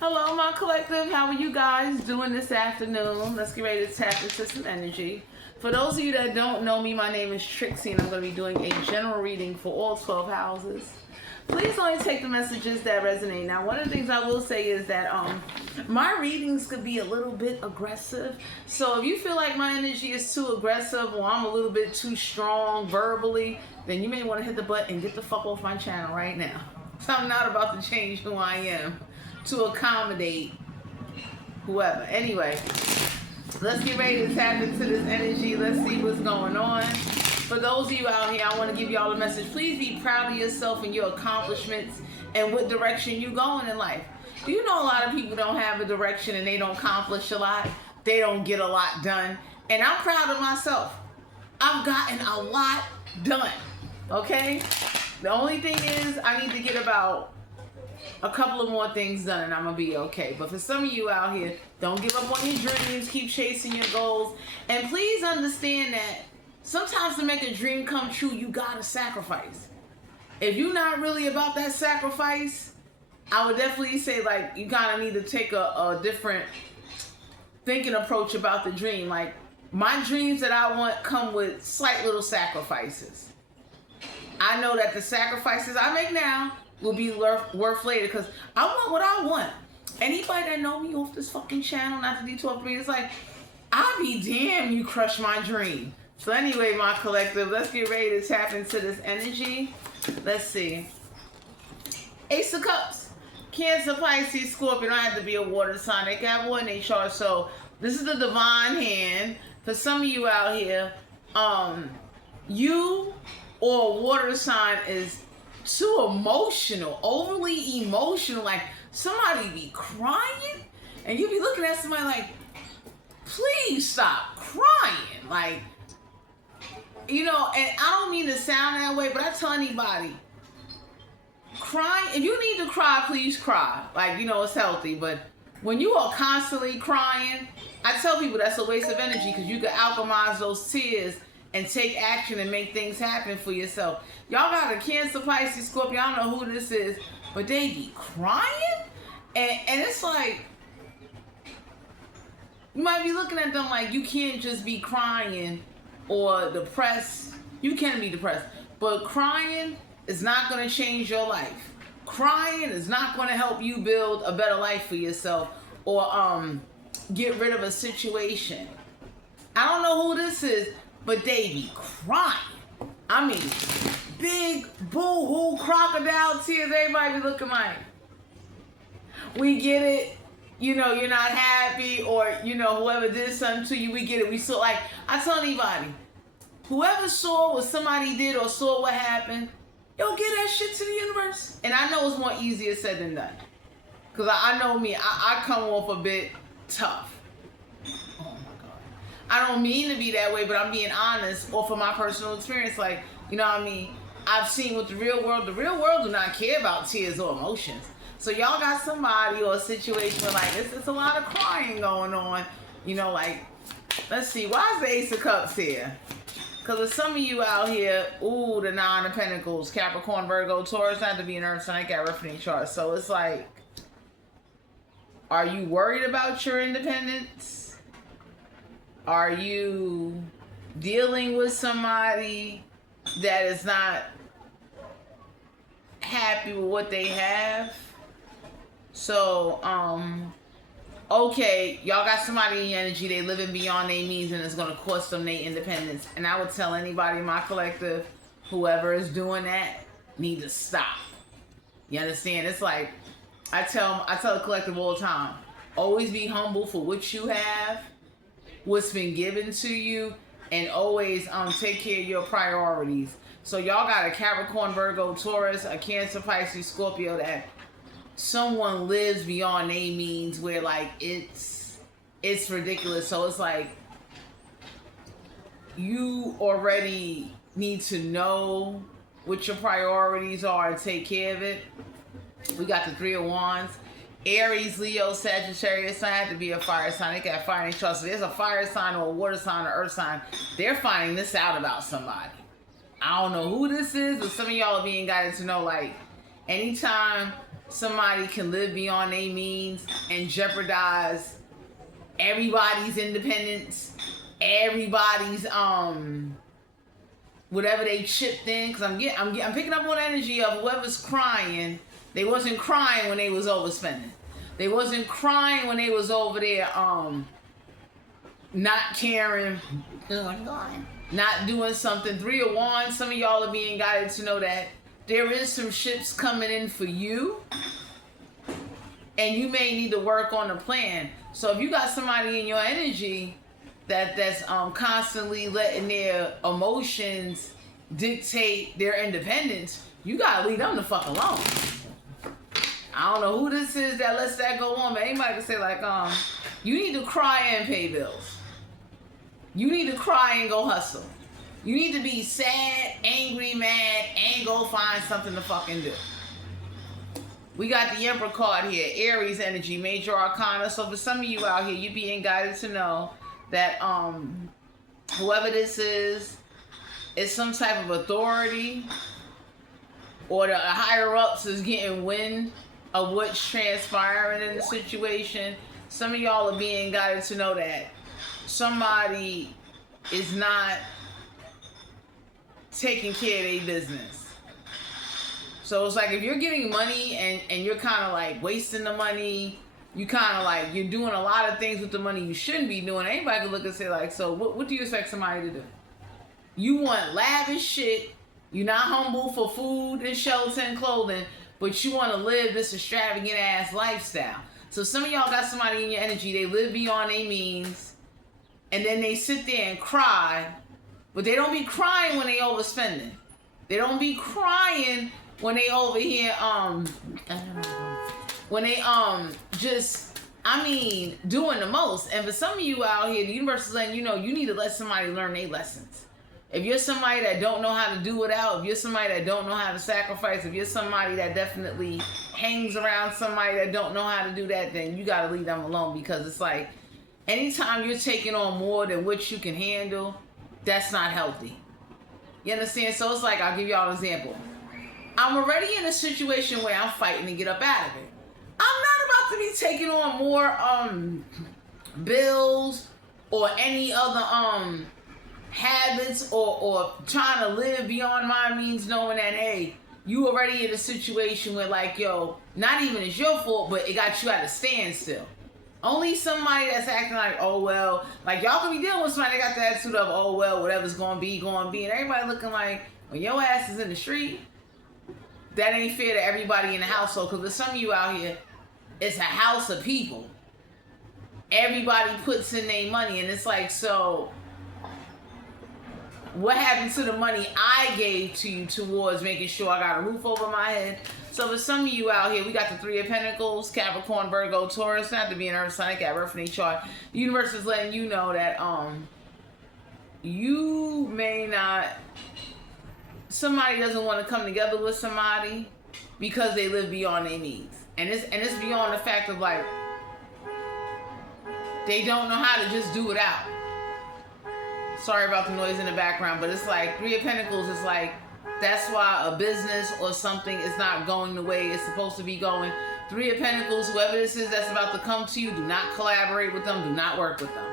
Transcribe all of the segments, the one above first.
Hello, my collective. How are you guys doing this afternoon? Let's get ready to tap into some energy. For those of you that don't know me, my name is Trixie, and I'm going to be doing a general reading for all 12 houses. Please only take the messages that resonate. Now, one of the things I will say is that my readings could be a little bit aggressive. So if you feel like my energy is too aggressive or I'm a little bit too strong verbally, then you may want to hit the button and get the fuck off my channel right now. So I'm not about to change who I am to accommodate whoever. Anyway, let's get ready to tap into this energy. Let's see what's going on. For those of you out here, I want to give y'all a message. Please be proud of yourself and your accomplishments and what direction you're going in life. Do you know a lot of people don't have a direction and they don't accomplish a lot? They don't get a lot done. And I'm proud of myself. I've gotten a lot done. Okay? The only thing is I need to get about a couple of more things done and I'm gonna be okay. But for some of you out here, don't give up on your dreams. Keep chasing your goals. And please understand that sometimes to make a dream come true, you gotta sacrifice. If you're not really about that sacrifice, I would definitely say like you kind of need to take a different thinking approach about the dream. Like my dreams that I want come with slight little sacrifices. I know that the sacrifices I make now will be worth later because I want what I want. Anybody that know me off this fucking channel, not the D12 it's like, I'll be damn you crush my dream. So anyway, my collective, let's get ready to tap into this energy. Let's see. Ace of Cups. Cancer, Pisces, Scorpio. Don't have to be a water sign. They can have one in their chart. So this is the divine hand. For some of you out here, you or a water sign is too emotional, overly emotional. Like somebody be crying and you be looking at somebody like, please stop crying. Like, you know, and I don't mean to sound that way, but I tell anybody, crying, if you need to cry, please cry. Like, you know, it's healthy. But when you are constantly crying, I tell people that's a waste of energy because you can alchemize those tears and take action and make things happen for yourself. Y'all got a Cancer, Pisces, Scorpio. I don't know who this is, but they be crying. And it's like, you might be looking at them like you can't just be crying or depressed. You can be depressed, but crying is not going to change your life. Crying is not going to help you build a better life for yourself or get rid of a situation. I don't know who this is, but they be crying. I mean, big boo-hoo crocodile tears. Everybody be looking like, we get it. You know, you're not happy, or, you know, whoever did something to you, we get it. We saw, like, I tell anybody, whoever saw what somebody did or saw what happened, yo, get that shit to the universe. And I know it's more easier said than done. Because I know me, I come off a bit tough. Oh, my God. I don't mean to be that way, but I'm being honest off of my personal experience. Like, you know what I mean? I've seen with the real world do not care about tears or emotions. So y'all got somebody or a situation where like it's a lot of crying going on. You know, like, let's see, why is the Ace of Cups here? Because with some of you out here, ooh, the Nine of Pentacles, Capricorn, Virgo, Taurus, not to be an earth sign, I got reference chart. So it's like, are you worried about your independence? Are you dealing with somebody that is not happy with what they have? So, okay, y'all got somebody in your energy, they living beyond their means and it's going to cost them their independence. And I would tell anybody in my collective, whoever is doing that, need to stop. You understand? It's like, I tell the collective all the time, always be humble for what you have, what's been given to you, and always take care of your priorities. So y'all got a Capricorn, Virgo, Taurus, a Cancer, Pisces, Scorpio that someone lives beyond their means where like it's ridiculous. So it's like you already need to know what your priorities are and take care of it. We got the Three of Wands. Aries, Leo, Sagittarius. I have to be a fire sign. They got fire in their chart. So there's a fire sign or a water sign or earth sign. They're finding this out about somebody. I don't know who this is, but some of y'all are being guided to know, like, anytime somebody can live beyond their means and jeopardize everybody's independence, everybody's whatever they chipped in. Because I'm picking up on energy of whoever's crying. They wasn't crying when they was overspending. They wasn't crying when they was over there not caring, not doing something. 3 of Wands. Some of y'all are being guided to know that there is some ships coming in for you, and you may need to work on a plan. So if you got somebody in your energy that's constantly letting their emotions dictate their independence, you gotta leave them the fuck alone. I don't know who this is that lets that go on, but anybody can say like, you need to cry and pay bills. You need to cry and go hustle. You need to be sad, angry, mad, and go find something to fucking do. We got the Emperor card here, Aries energy, major arcana. So for some of you out here, you're being guided to know that whoever this is some type of authority, or the higher ups is getting wind of what's transpiring in the situation. Some of y'all are being guided to know that somebody is not taking care of their business. So it's like if you're getting money and you're kind of like wasting the money, you kind of like, you're doing a lot of things with the money you shouldn't be doing. Anybody can look and say like, so what do you expect somebody to do? You want lavish shit. You're not humble for food and shelter and clothing, but you want to live this extravagant ass lifestyle. So some of y'all got somebody in your energy, they live beyond their means, and then they sit there and cry, but they don't be crying when they overspending. They don't be crying when they over here, when they, doing the most. And for some of you out here, the universe is letting you know you need to let somebody learn their lessons. If you're somebody that don't know how to do without, if you're somebody that don't know how to sacrifice, if you're somebody that definitely hangs around somebody that don't know how to do that, then you got to leave them alone, because it's like anytime you're taking on more than what you can handle, that's not healthy. You understand? So it's like, I'll give y'all an example. I'm already in a situation where I'm fighting to get up out of it. I'm not about to be taking on more bills or any other habits or trying to live beyond my means, knowing that, hey, you already in a situation where like, yo, not even it's your fault, but it got you at a standstill. Only somebody that's acting like, oh well, like y'all can be dealing with somebody that got the attitude of, oh well, whatever's gonna be, and everybody looking like, when your ass is in the street, that ain't fair to everybody in the household. Because there's some of you out here, it's a house of people. Everybody puts in their money, and it's like, so what happened to the money I gave to you towards making sure I got a roof over my head? So for some of you out here, we got the 3 of Pentacles, Capricorn, Virgo, Taurus. Not to be an earth sign, got birth in each chart. The universe is letting you know that you may not, somebody doesn't want to come together with somebody because they live beyond their needs. And it's beyond the fact of like, they don't know how to just do it out. Sorry about the noise in the background, but it's like 3 of Pentacles is like, that's why a business or something is not going the way it's supposed to be going. 3 of Pentacles, whoever this is that's about to come to you, do not collaborate with them, do not work with them.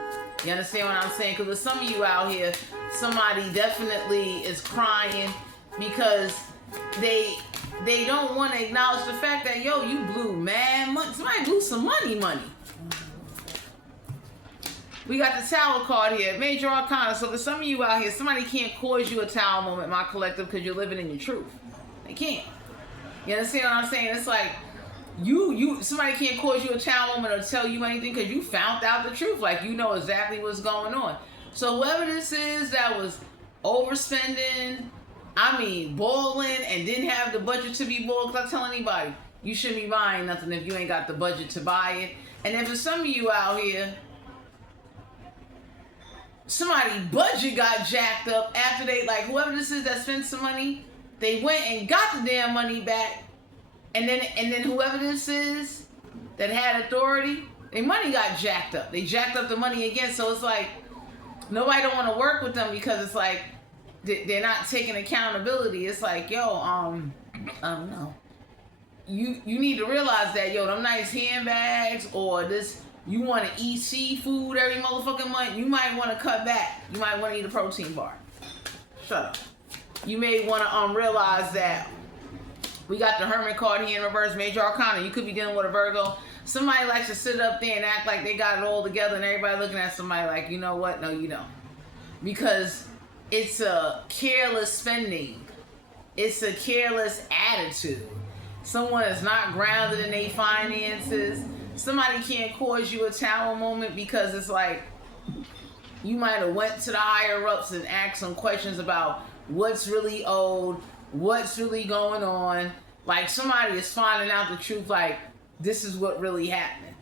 You understand what I'm saying? Because there's some of you out here, somebody definitely is crying because they don't want to acknowledge the fact that, yo, you blew mad money. Somebody blew some money. We got the Tower card here, Major Arcana. So for some of you out here, somebody can't cause you a Tower moment, my collective, because you're living in your truth. They can't. You understand what I'm saying? It's like, somebody can't cause you a Tower moment or tell you anything because you found out the truth. Like, you know exactly what's going on. So whoever this is that was overspending, balling, and didn't have the budget to be balled, because I tell anybody, you shouldn't be buying nothing if you ain't got the budget to buy it. And then for some of you out here, somebody's budget got jacked up after they, like, whoever this is that spent some money, they went and got the damn money back, and then whoever this is that had authority, their money got jacked up. They jacked up the money again. So it's like, nobody don't want to work with them because it's like they're not taking accountability. It's like, yo, I don't know. you need to realize that, yo, them nice handbags or this, you want to eat seafood every motherfucking month, you might want to cut back. You might want to eat a protein bar. Shut up. You may want to realize that we got the Hermit card here in reverse, Major Arcana. You could be dealing with a Virgo. Somebody likes to sit up there and act like they got it all together, and everybody looking at somebody like, you know what? No, you don't. Because it's a careless spending. It's a careless attitude. Someone is not grounded in their finances. Somebody can't cause you a tower moment because it's like you might have went to the higher ups and asked some questions about what's really owed, what's really going on. Like somebody is finding out the truth, like this is what really happened.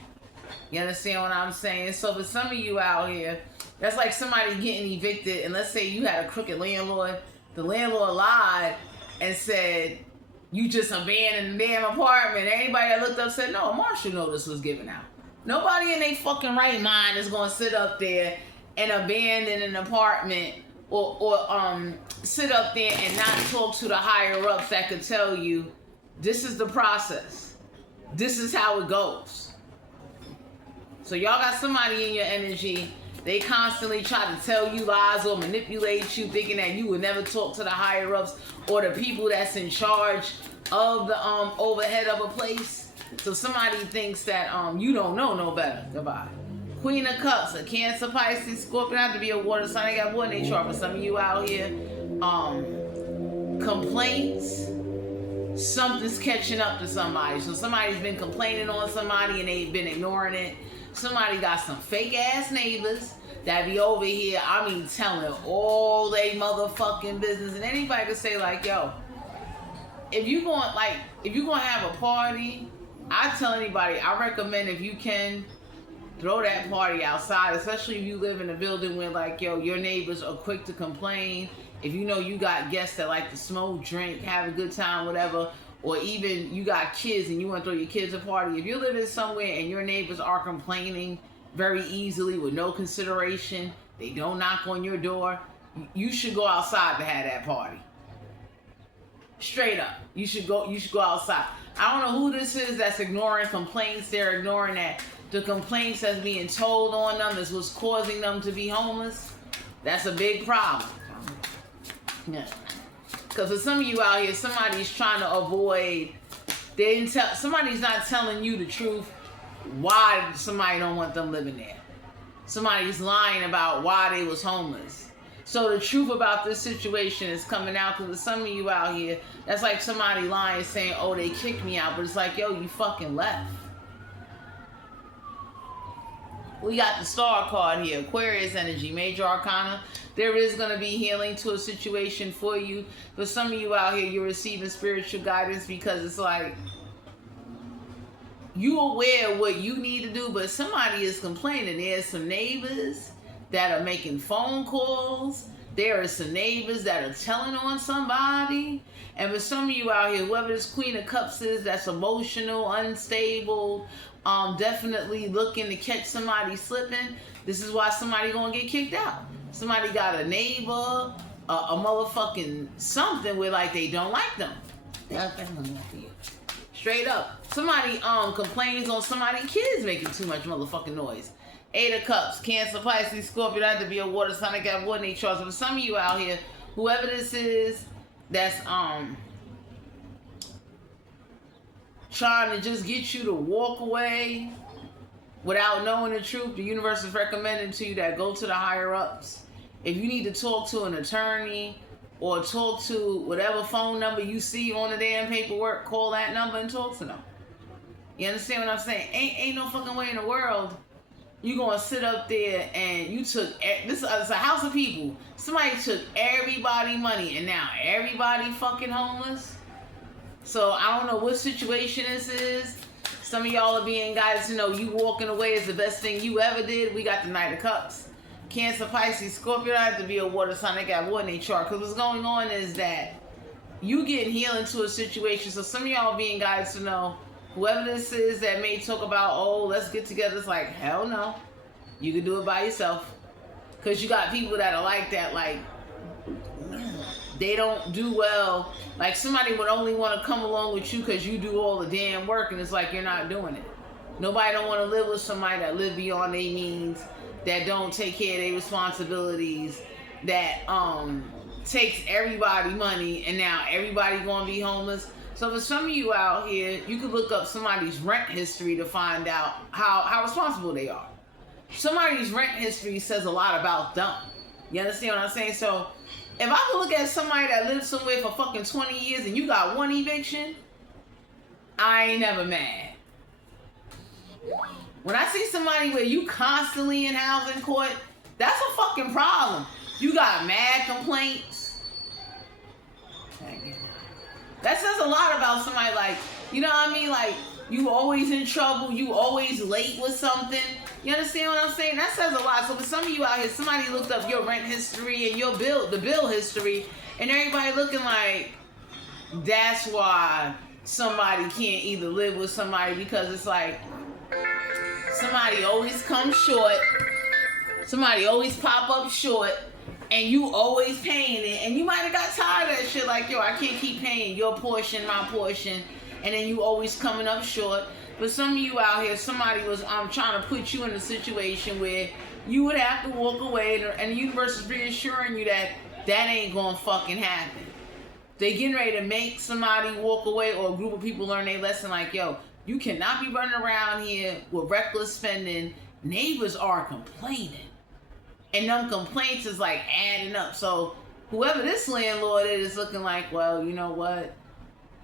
You understand what I'm saying? So for some of you out here, that's like somebody getting evicted, and let's say you had a crooked landlord. The landlord lied and said you just abandoned the damn apartment. Anybody that looked up said, no, a marshal notice was given out. Nobody in their fucking right mind is going to sit up there and abandon an apartment or sit up there and not talk to the higher ups that could tell you this is the process. This is how it goes. So y'all got somebody in your energy. They constantly try to tell you lies or manipulate you, thinking that you would never talk to the higher ups or the people that's in charge of the overhead of a place. So somebody thinks that you don't know no better. Goodbye. Queen of Cups, a Cancer, Pisces, Scorpio. Have to be a water sign. They got water in their chart. For some of you out here, complaints. Something's catching up to somebody. So somebody's been complaining on somebody and they've been ignoring it. Somebody got some fake ass neighbors that be over here, I mean, telling all they motherfucking business. And anybody could say like, yo, if you gonna have a party, I tell anybody, I recommend if you can throw that party outside, especially if you live in a building where like, yo, your neighbors are quick to complain. If you know you got guests that like to smoke, drink, have a good time, whatever, or even you got kids and you want to throw your kids a party. If you're living somewhere and your neighbors are complaining very easily with no consideration, they don't knock on your door, you should go outside to have that party. Straight up. You should go outside. I don't know who this is that's ignoring complaints. They're ignoring that the complaints that's being told on them is what's causing them to be homeless. That's a big problem. Yeah. Because for some of you out here, somebody's trying to avoid, somebody's not telling you the truth why somebody don't want them living there. Somebody's lying about why they was homeless. So the truth about this situation is coming out, because for some of you out here, that's like somebody lying saying, oh, they kicked me out. But it's like, yo, you fucking left. We got the Star card here, Aquarius energy, Major Arcana. There is going to be healing to a situation for you. For some of you out here, you're receiving spiritual guidance because it's like you aware of what you need to do, but somebody is complaining. There's some neighbors that are making phone calls. There are some neighbors that are telling on somebody. And for some of you out here, whoever this Queen of Cups is, that's emotional, unstable, definitely looking to catch somebody slipping, this is why somebody gonna get kicked out. Somebody got a neighbor, a motherfucking something where like they don't like them. That's nothing for you. Straight up. Somebody complains on somebody's kids making too much motherfucking noise. 8 of Cups, Cancer, Pisces, Scorpio. That had to be a water sign. I got water in their charts. For some of you out here, whoever this is that's trying to just get you to walk away without knowing the truth, the universe is recommending to you that go to the higher ups. If you need to talk to an attorney or talk to whatever phone number you see on the damn paperwork, call that number and talk to them. You understand what I'm saying? Ain't no fucking way in the world you gonna sit up there and you took, this is a house of people. Somebody took everybody money and now everybody fucking homeless. So I don't know what situation this is. Some of y'all are being guided to know you walking away is the best thing you ever did. We got the Knight of Cups. Cancer, Pisces, Scorpio. I have to be a water sign. They got water in their chart. Because what's going on is that you getting healed into a situation. So some of y'all being guided to know whoever this is that may talk about, oh, let's get together. It's like, hell no. You can do it by yourself. Because you got people that are like that. Like, they don't do well. Like somebody would only want to come along with you because you do all the damn work, and it's like you're not doing it. Nobody don't want to live with somebody that live beyond their means, that don't take care of their responsibilities, that takes everybody money, and now everybody gonna be homeless. So for some of you out here, you could look up somebody's rent history to find out how responsible they are. Somebody's rent history says a lot about them. You understand what I'm saying? So if I could look at somebody that lived somewhere for fucking 20 years and you got one eviction, I ain't never mad. When I see somebody where you constantly in housing court, that's a fucking problem. You got mad complaints. That says a lot about somebody, like, you know what I mean? Like, you always in trouble, you always late with something. You understand what I'm saying? That says a lot. So for some of you out here, somebody looked up your rent history and your the bill history, and everybody looking like, that's why somebody can't either live with somebody, because it's like, somebody always comes short, somebody always pop up short, and you always paying it, and you might have got tired of that shit, like, yo, I can't keep paying your portion, my portion, and then you always coming up short. But some of you out here, somebody was trying to put you in a situation where you would have to walk away, and the universe is reassuring you that that ain't gonna fucking happen. They getting ready to make somebody walk away, or a group of people learn their lesson, like, yo, you cannot be running around here with reckless spending. Neighbors are complaining. And them complaints is like adding up. So whoever this landlord is looking like, well, you know what?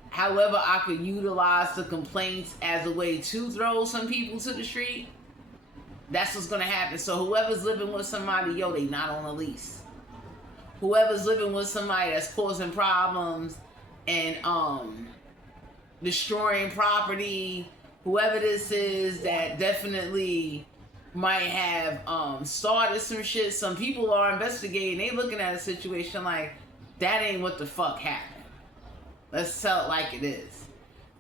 However, I could utilize the complaints as a way to throw some people to the street. That's what's going to happen. So whoever's living with somebody, yo, they not on a lease. Whoever's living with somebody that's causing problems and destroying property, whoever this is that definitely might have started some shit. Some people are investigating. They looking at a situation like, that ain't what the fuck happened. Let's tell it like it is.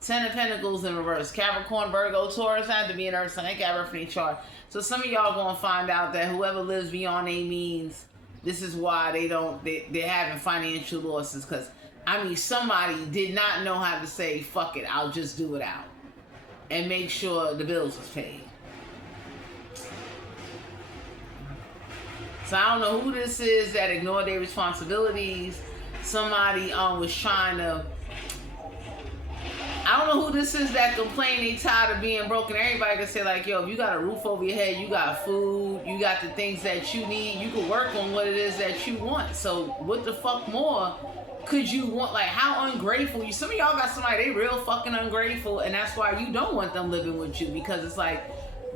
10 of Pentacles in reverse. Capricorn, Virgo, Taurus, had to be an Earth sign. They got reference chart. So some of y'all gonna find out that whoever lives beyond their means, this is why they're having financial losses. Because, I mean, somebody did not know how to say, fuck it, I'll just do it out. And make sure the bills was paid. So I don't know who this is that ignored their responsibilities. Somebody was trying to, I don't know who this is that complained they tired of being broken. Everybody can say like, yo, if you got a roof over your head, you got food, you got the things that you need, you can work on what it is that you want. So what the fuck more could you want? Like, how ungrateful you, some of y'all got somebody, they real fucking ungrateful, and that's why you don't want them living with you, because it's like,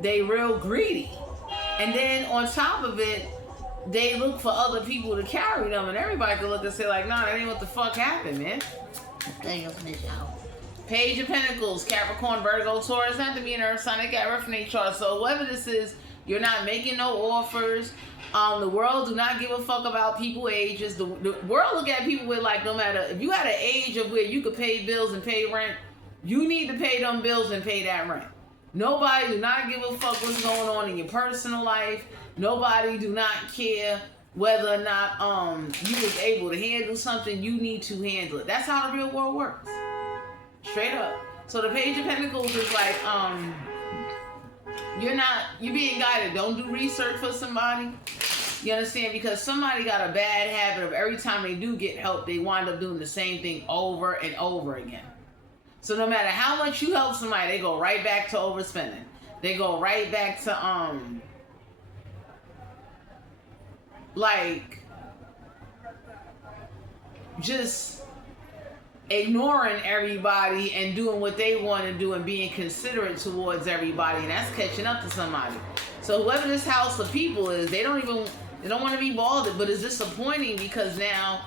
they real greedy. And then on top of it, they look for other people to carry them, and everybody can look and say like, nah, that ain't what the fuck happened, man. Page of Pentacles, Capricorn, Virgo, Taurus, not to be an Earth sign, they got reference chart. So whoever this is, you're not making no offers. The world do not give a fuck about people ages. The world look at people with like, no matter, if you had an age of where you could pay bills and pay rent, you need to pay them bills and pay that rent. Nobody do not give a fuck what's going on in your personal life. Nobody do not care whether or not you was able to handle something. You need to handle it. That's how the real world works. Straight up. So the Page of Pentacles is like, you're being guided. Don't do research for somebody. You understand? Because somebody got a bad habit of every time they do get help, they wind up doing the same thing over and over again. So no matter how much you help somebody, they go right back to overspending. They go right back to like just ignoring everybody and doing what they want to do and being considerate towards everybody, and that's catching up to somebody. So whoever this house of people is, they don't want to be bothered, but it's disappointing because now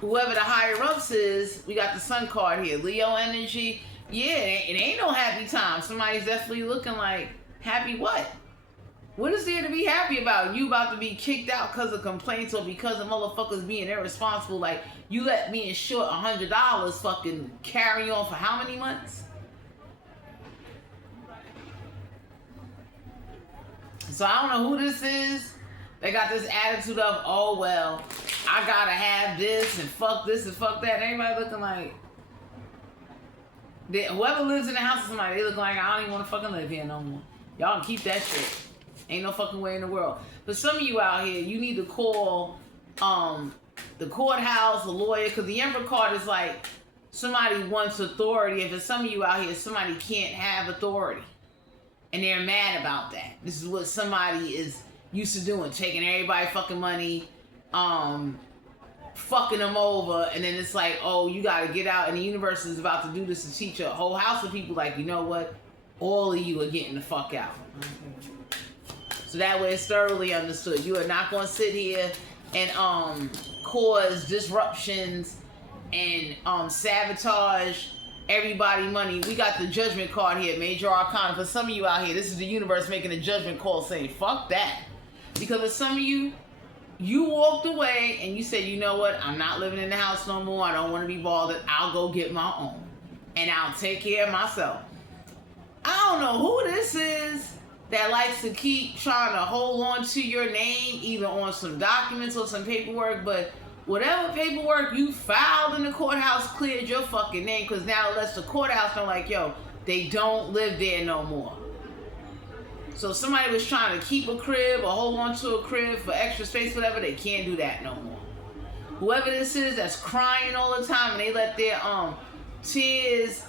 whoever the higher ups is, we got the Sun card here, Leo energy. Yeah, it ain't no happy time. Somebody's definitely looking like, happy what? What is there to be happy about? You about to be kicked out because of complaints or because of motherfuckers being irresponsible? Like, you let me in short $100 fucking carry on for how many months? So I don't know who this is. They got this attitude of, oh well, I gotta have this and fuck this and fuck that. And everybody looking like, whoever lives in the house with somebody, they look like, I don't even want to fucking live here no more. Y'all can keep that shit. Ain't no fucking way in the world. But some of you out here, you need to call the courthouse, the lawyer, because the Emperor card is like somebody wants authority. And for some of you out here, somebody can't have authority. And they're mad about that. This is what somebody is used to doing, taking everybody fucking money, fucking them over, and then it's like, oh, you gotta get out, and the universe is about to do this to teach a whole house of people, like, you know what? All of you are getting the fuck out. So that way it's thoroughly understood. You are not gonna sit here and cause disruptions and sabotage everybody money. We got the judgment card here, Major Arcana. For some of you out here, this is the universe making a judgment call saying, fuck that. Because for some of you, you walked away and you said, you know what? I'm not living in the house no more. I don't want to be bothered. I'll go get my own. And I'll take care of myself. I don't know who this is that likes to keep trying to hold on to your name, either on some documents or some paperwork, but whatever paperwork you filed in the courthouse cleared your fucking name, because now it lets the courthouse know, like, yo, they don't live there no more. So somebody was trying to keep a crib or hold on to a crib for extra space, whatever, they can't do that no more. Whoever this is that's crying all the time and they let their tears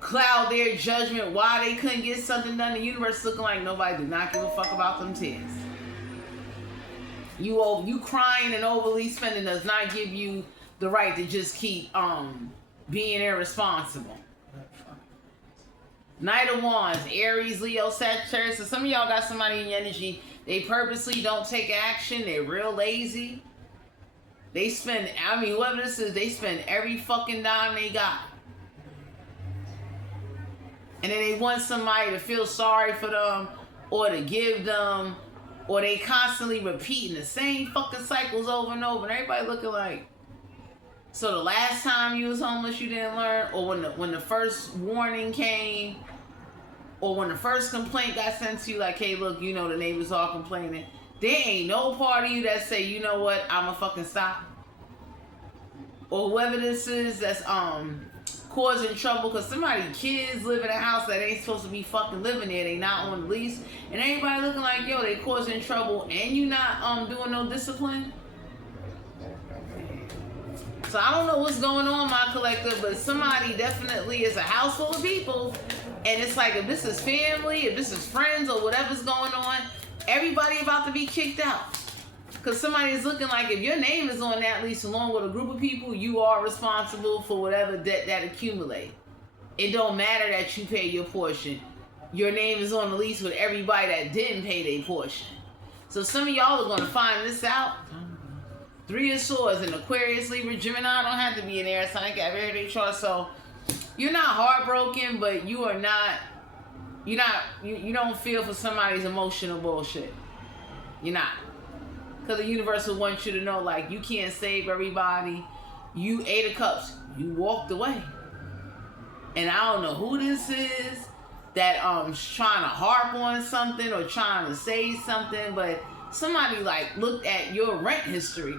cloud their judgment why they couldn't get something done, the universe looking like nobody did not give a fuck about them tears. You crying and overly spending does not give you the right to just keep being irresponsible. Knight of Wands, Aries, Leo, Sagittarius. So some of y'all got somebody in your energy. They purposely don't take action. They're real lazy. They spend, whoever this is, they spend every fucking dime they got. And then they want somebody to feel sorry for them or to give them, or they constantly repeating the same fucking cycles over and over. And everybody looking like, so the last time you was homeless you didn't learn? Or when the first warning came, or when the first complaint got sent to you, like, hey, look, you know, the neighbors all complaining. There ain't no part of you that say, you know what, I'ma fucking stop. Or whoever this is that's causing trouble, because somebody kids live in a house that ain't supposed to be fucking living there. They not on the lease. And everybody looking like, yo, they causing trouble and you not doing no discipline. So I don't know what's going on, my collective, but somebody definitely is a house full of people. And it's like, if this is family, if this is friends or whatever's going on, everybody about to be kicked out. Because somebody is looking like, if your name is on that lease along with a group of people, you are responsible for whatever debt that accumulate. It don't matter that you pay your portion. Your name is on the lease with everybody that didn't pay their portion. So some of y'all are going to find this out. 3 of Swords and Aquarius, Libra, Gemini don't have to be in there. It's like everyday chart. So you're not heartbroken, but you are not, you don't feel for somebody's emotional bullshit. You're not. Because the universe will want you to know, like, you can't save everybody. You 8 of Cups. You walked away. And I don't know who this is that trying to harp on something or trying to say something, but somebody like looked at your rent history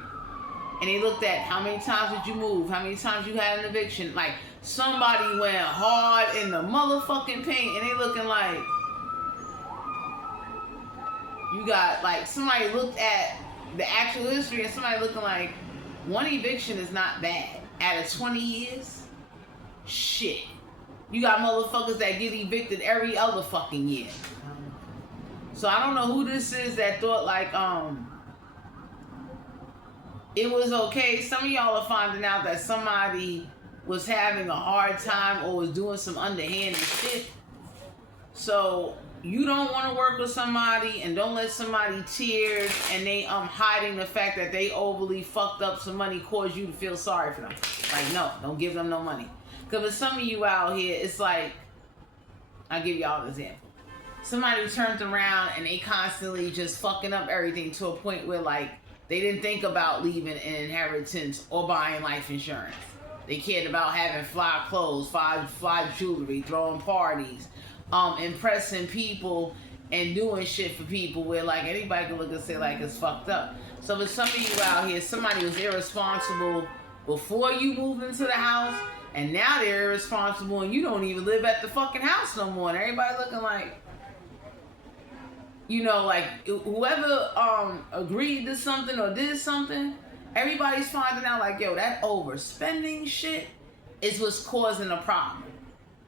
and they looked at how many times did you move, how many times you had an eviction. Like somebody went hard in the motherfucking paint and they looking like you got, like, somebody looked at the actual history and somebody looking like one eviction is not bad. Out of 20 years, shit. You got motherfuckers that get evicted every other fucking year. So I don't know who this is that thought like it was okay. Some of y'all are finding out that somebody was having a hard time or was doing some underhanded shit. So you don't want to work with somebody and don't let somebody tears and they hiding the fact that they overly fucked up some money cause you to feel sorry for them. Like, no, don't give them no money. Because for some of you out here, it's like, I'll give y'all an example. Somebody turned around and they constantly just fucking up everything to a point where, like, they didn't think about leaving an inheritance or buying life insurance. They cared about having fly clothes, fly jewelry, throwing parties, impressing people and doing shit for people where like anybody can look and say like it's fucked up. So for some of you out here, somebody was irresponsible before you moved into the house, and now they're irresponsible and you don't even live at the fucking house no more. And everybody looking like, you know, like whoever agreed to something or did something, everybody's finding out like, yo, that overspending shit is what's causing the problem.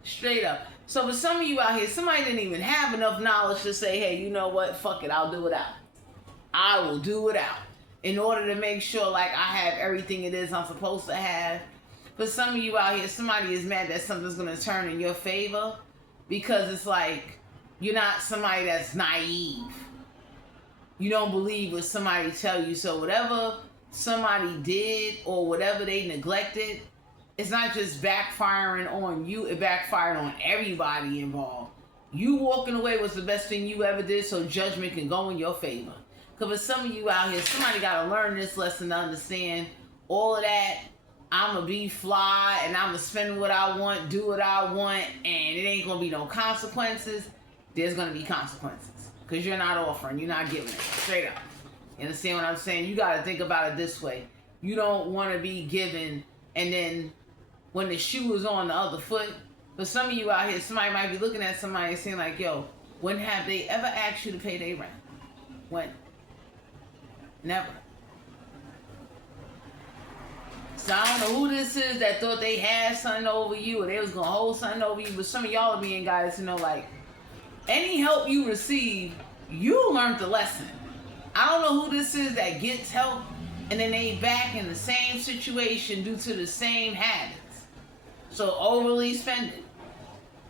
Straight up. So for some of you out here, somebody didn't even have enough knowledge to say, hey, you know what, fuck it, I'll do it out. I will do it out in order to make sure like I have everything it is I'm supposed to have. For some of you out here, somebody is mad that something's going to turn in your favor because it's like you're not somebody that's naive. You don't believe what somebody tell you. So whatever somebody did or whatever they neglected, it's not just backfiring on you, it backfired on everybody involved. You walking away was the best thing you ever did, so judgment can go in your favor. Because for some of you out here, somebody got to learn this lesson to understand all of that. I'm going to be fly and I'm going to spend what I want, do what I want, and it ain't going to be no consequences. There's going to be consequences. Because you're not offering, you're not giving it. Straight up. You understand what I'm saying? You got to think about it this way. You don't want to be given and then when the shoe is on the other foot. For some of you out here, somebody might be looking at somebody and saying like, yo, when have they ever asked you to pay their rent? When? Never. So I don't know who this is that thought they had something over you or they was going to hold something over you, but some of y'all are being guys to know like, any help you receive, you learned the lesson. I don't know who this is that gets help and then they back in the same situation due to the same habits. So overly spending.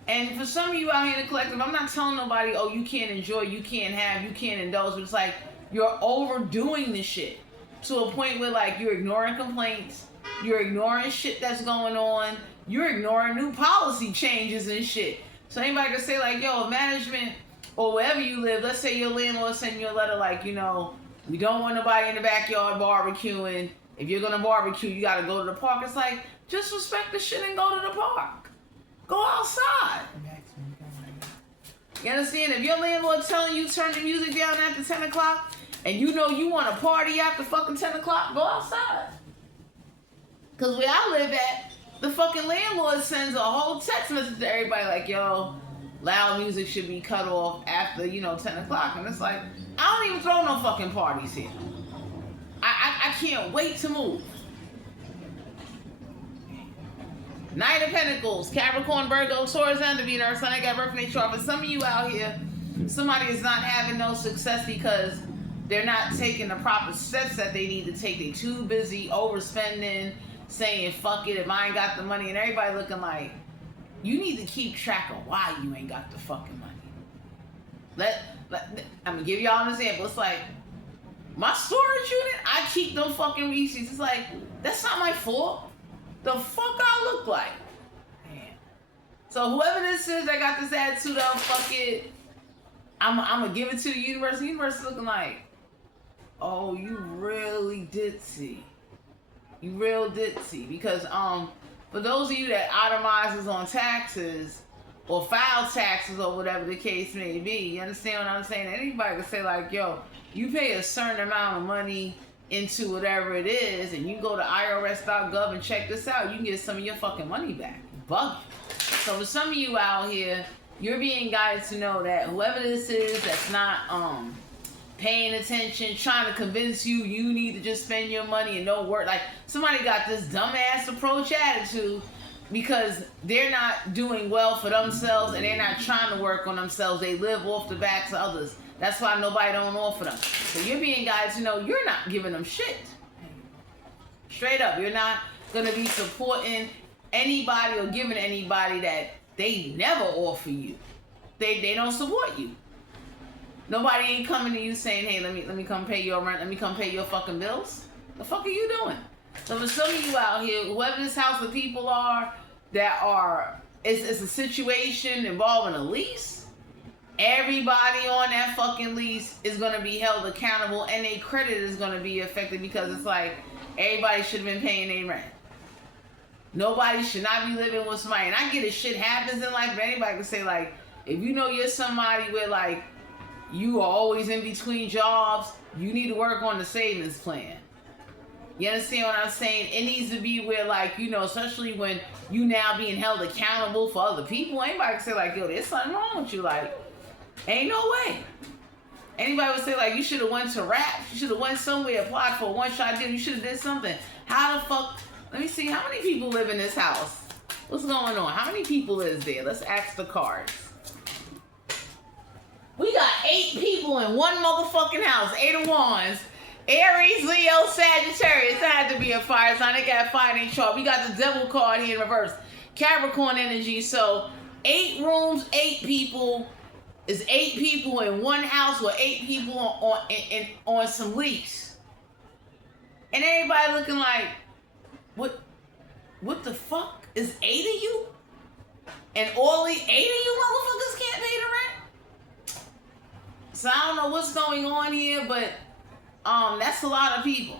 And for some of you out here in the collective, I'm not telling nobody, oh, you can't enjoy, you can't have, you can't indulge, but it's like you're overdoing this shit to a point where like you're ignoring complaints, you're ignoring shit that's going on, you're ignoring new policy changes and shit. So anybody can say like, yo, management or wherever you live, let's say your landlord sent you a letter like, you know, we don't want nobody in the backyard barbecuing. If you're going to barbecue, you got to go to the park. It's like, just respect the shit and go to the park. Go outside. You understand? If your landlord telling you turn the music down after 10 o'clock and you know you want to party after fucking 10 o'clock, go outside. Because where I live at, the fucking landlord sends a whole text message to everybody like, yo, loud music should be cut off after, 10 o'clock. And it's like, I don't even throw no fucking parties here. I can't wait to move. Knight of Pentacles, Capricorn, Virgo, Taurus, and the Venus, Sun, I got birthday chart. For some of you out here, somebody is not having no success because they're not taking the proper steps that they need to take. They're too busy overspending, saying, fuck it, if I ain't got the money. And everybody looking like, you need to keep track of why you ain't got the fucking money. I'm going to give y'all an example. It's like, my storage unit, I keep them fucking receipts. It's like, that's not my fault. The fuck I look like? Man. So whoever this is that got this attitude of fuck it, I'm gonna give it to the universe. The universe is looking like, oh, you really ditzy. You real ditzy. Because for those of you that itemizes on taxes or file taxes or whatever the case may be, you understand what I'm saying? Anybody can say like, yo, you pay a certain amount of money into whatever it is, and you go to irs.gov and check this out, you can get some of your fucking money back. Bug. So for some of you out here, you're being guided to know that whoever this is that's not paying attention, trying to convince you you need to just spend your money and don't work. Like somebody got this dumbass approach attitude because they're not doing well for themselves and they're not trying to work on themselves. They live off the backs of others. That's why nobody don't offer them. So you're being guided to know you're not giving them shit. Straight up. You're not going to be supporting anybody or giving anybody that they never offer you. They don't support you. Nobody ain't coming to you saying, hey, let me come pay your rent. Let me come pay your fucking bills. The fuck are you doing? So for some of you out here, whoever this house of people are that are, it's a situation involving a lease. Everybody on that fucking lease is going to be held accountable and their credit is going to be affected because it's like everybody should have been paying their rent. Nobody should not be living with somebody. And I get it, shit happens in life, but anybody can say like, if you know you're somebody where like you are always in between jobs, you need to work on the savings plan. You understand what I'm saying? It needs to be where, like, you know, especially when you now being held accountable for other people. Anybody can say, like, yo, there's something wrong with you. Like, ain't no way. Anybody would say, like, you should have went to rap. You should have went somewhere, applied for a one-shot deal. You should have did something. How the fuck? Let me see. How many people live in this house? What's going on? How many people is there? Let's ask the cards. We got 8 people in one motherfucking house. 8 of Wands. Aries, Leo, Sagittarius. That had to be a fire sign. They got fire in their chart. We got the devil card here in reverse. Capricorn energy. So 8 rooms, 8 people. Is 8 people in one house with 8 people on some lease. And everybody looking like, what the fuck? Is 8 of you? And all the 8 of you motherfuckers can't pay the rent? So I don't know what's going on here, but that's a lot of people.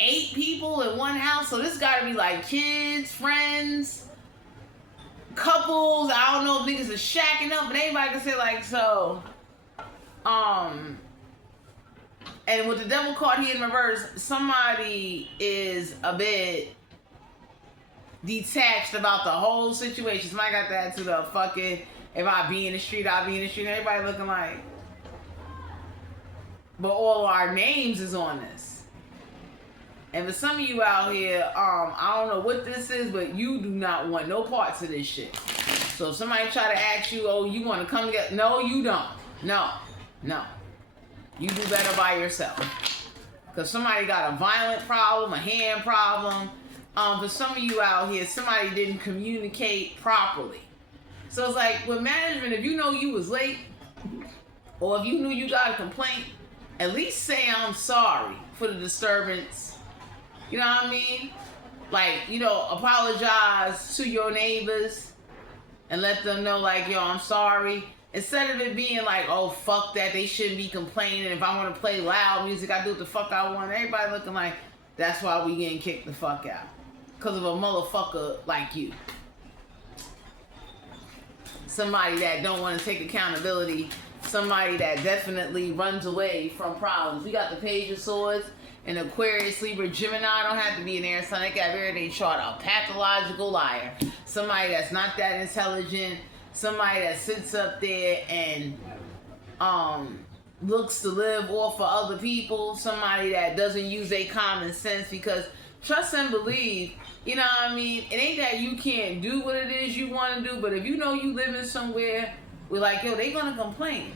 8 people in one house, so this gotta be like kids, friends, couples. I don't know if niggas are shacking up, but anybody can say like, so, and with the devil card here in reverse, somebody is a bit detached about the whole situation. Somebody got that to the fucking, if I be in the street, I'll be in the street. Everybody looking like, but all of our names is on this. And for some of you out here, I don't know what this is, but you do not want no parts of this shit. So if somebody try to ask you, oh, you want to come together? No, you don't. No. You do better by yourself. Because somebody got a violent problem, a hand problem. For some of you out here, somebody didn't communicate properly. So it's like with management, if you know you was late, or if you knew you got a complaint, at least say I'm sorry for the disturbance. You know what I mean? Like, you know, apologize to your neighbors and let them know, like, yo, I'm sorry. Instead of it being like, oh, fuck that, they shouldn't be complaining. If I want to play loud music, I do what the fuck I want. Everybody looking like, that's why we getting kicked the fuck out. Because of a motherfucker like you. Somebody that don't want to take accountability. Somebody that definitely runs away from problems. We got the Page of Swords, and Aquarius, Libra, Gemini. Don't have to be an air sign. They got everything chart. A pathological liar. Somebody that's not that intelligent. Somebody that sits up there and looks to live off of other people. Somebody that doesn't use their common sense, because trust and believe, you know what I mean? It ain't that you can't do what it is you want to do, but if you know you living somewhere where like, yo, they gonna complain,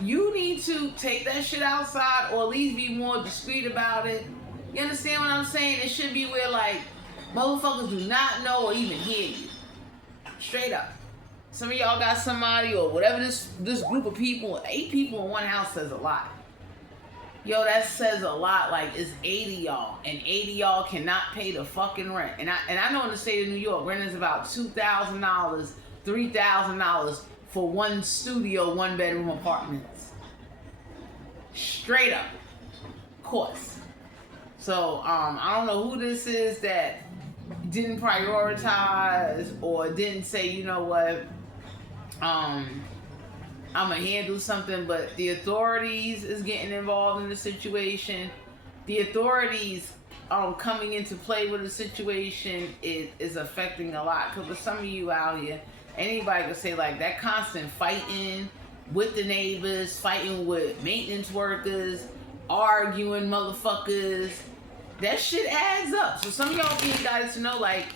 you need to take that shit outside, or at least be more discreet about it. You understand what I'm saying? It should be where like motherfuckers do not know or even hear you. Straight up. Some of y'all got somebody or whatever, this group of people, 8 people in one house says a lot. Yo, that says a lot. Like, it's 80 y'all, and 80 y'all cannot pay the fucking rent. And I know in the state of New York, rent is about $2,000, $3,000 for one studio, 1-bedroom apartments. Straight up. Of course. So, I don't know who this is that didn't prioritize or didn't say, you know what, I'm gonna handle something, but the authorities is getting involved in the situation. The authorities coming into play with the situation is affecting a lot. Because for some of you out here, anybody could say like that constant fighting with the neighbors, fighting with maintenance workers, arguing motherfuckers, that shit adds up. So some of y'all need guys to know, like,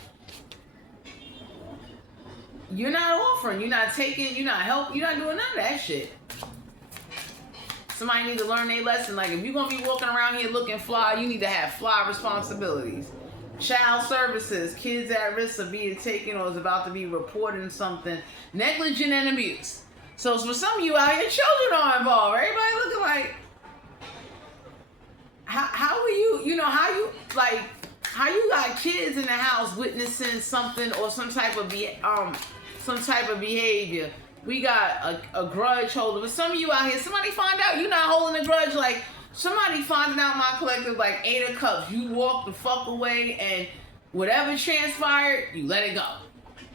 you're not offering, you're not taking, you're not helping, you're not doing none of that shit. Somebody need to learn their lesson. Like, if you're going to be walking around here looking fly, you need to have fly responsibilities. Child services, kids at risk of being taken or is about to be reporting something. Negligent and abuse. So for some of you out here, children are involved. Everybody looking like, how are you, you know, how you got kids in the house witnessing something or some type of behavior. We got a grudge holder. But some of you out here, somebody find out you're not holding a grudge. Like, somebody finding out my collective, like 8 of Cups. You walk the fuck away, and whatever transpired, you let it go.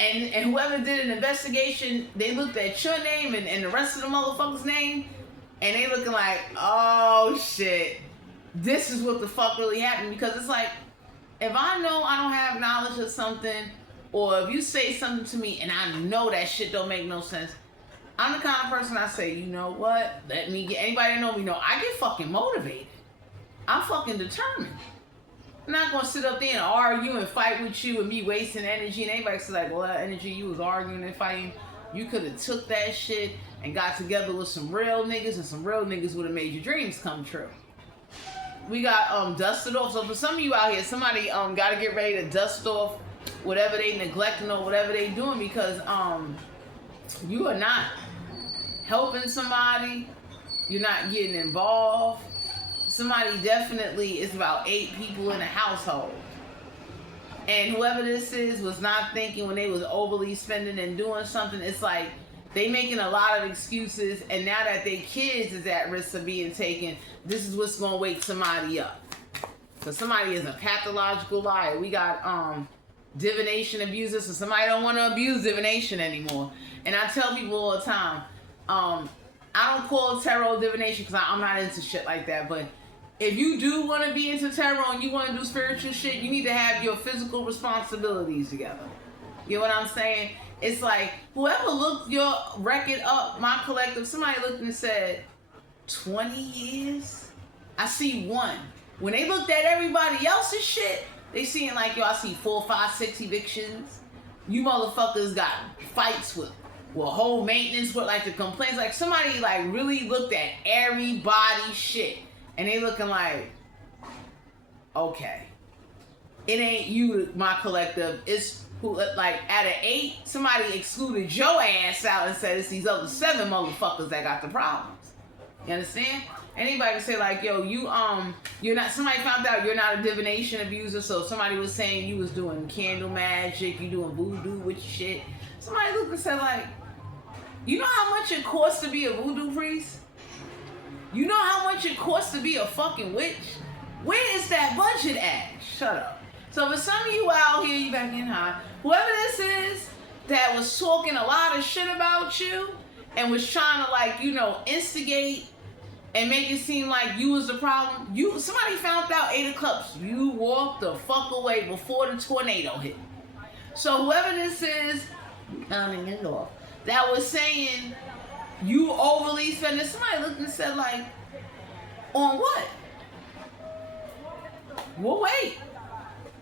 and whoever did an investigation, they looked at your name and the rest of the motherfuckers' name, and they looking like, oh shit, this is what the fuck really happened. Because it's like, if I know I don't have knowledge of something, or if you say something to me and I know that shit don't make no sense, I'm the kind of person I say, you know what? Let me get, anybody that know me know, I get fucking motivated. I'm fucking determined. I'm not gonna sit up there and argue and fight with you and be wasting energy. And anybody says like, well, that energy you was arguing and fighting, you could have took that shit and got together with some real niggas, and some real niggas would have made your dreams come true. We got dusted off. So for some of you out here, somebody gotta get ready to dust off whatever they neglecting or whatever they doing, because you are not helping somebody, you're not getting involved. Somebody definitely, it's about 8 people in a household, and whoever this is was not thinking when they was overly spending and doing something. It's like they making a lot of excuses, and now that their kids is at risk of being taken, this is what's gonna wake somebody up. So somebody is a pathological liar. We got divination abusers, so somebody don't want to abuse divination anymore. And I tell people all the time, I don't call it tarot divination because I'm not into shit like that. But if you do want to be into tarot and you want to do spiritual shit, you need to have your physical responsibilities together. You know what I'm saying? It's like, whoever looked your record up, my collective, somebody looked and said, 20 years? I see one. When they looked at everybody else's shit, they seeing like, yo, I see 4, 5, 6 evictions. You motherfuckers got fights with whole maintenance, with like the complaints. Like somebody like really looked at everybody's shit, and they looking like, okay, it ain't you, my collective. It's who, like out of 8, somebody excluded your ass out and said it's these other 7 motherfuckers that got the problems. You understand? Anybody can say like, yo, you're not, somebody found out you're not a divination abuser, so if somebody was saying you was doing candle magic, you doing voodoo with your shit, somebody looked and said like, you know how much it costs to be a voodoo priest? You know how much it costs to be a fucking witch? Where is that budget at? Shut up. So for some of you out here, you back in high, whoever this is that was talking a lot of shit about you and was trying to like, you know, instigate and make it seem like you was the problem, somebody found out 8 of Cups. You walked the fuck away before the tornado hit. So whoever this is, that was saying you overly spending, somebody looked and said like, on what? Well, wait.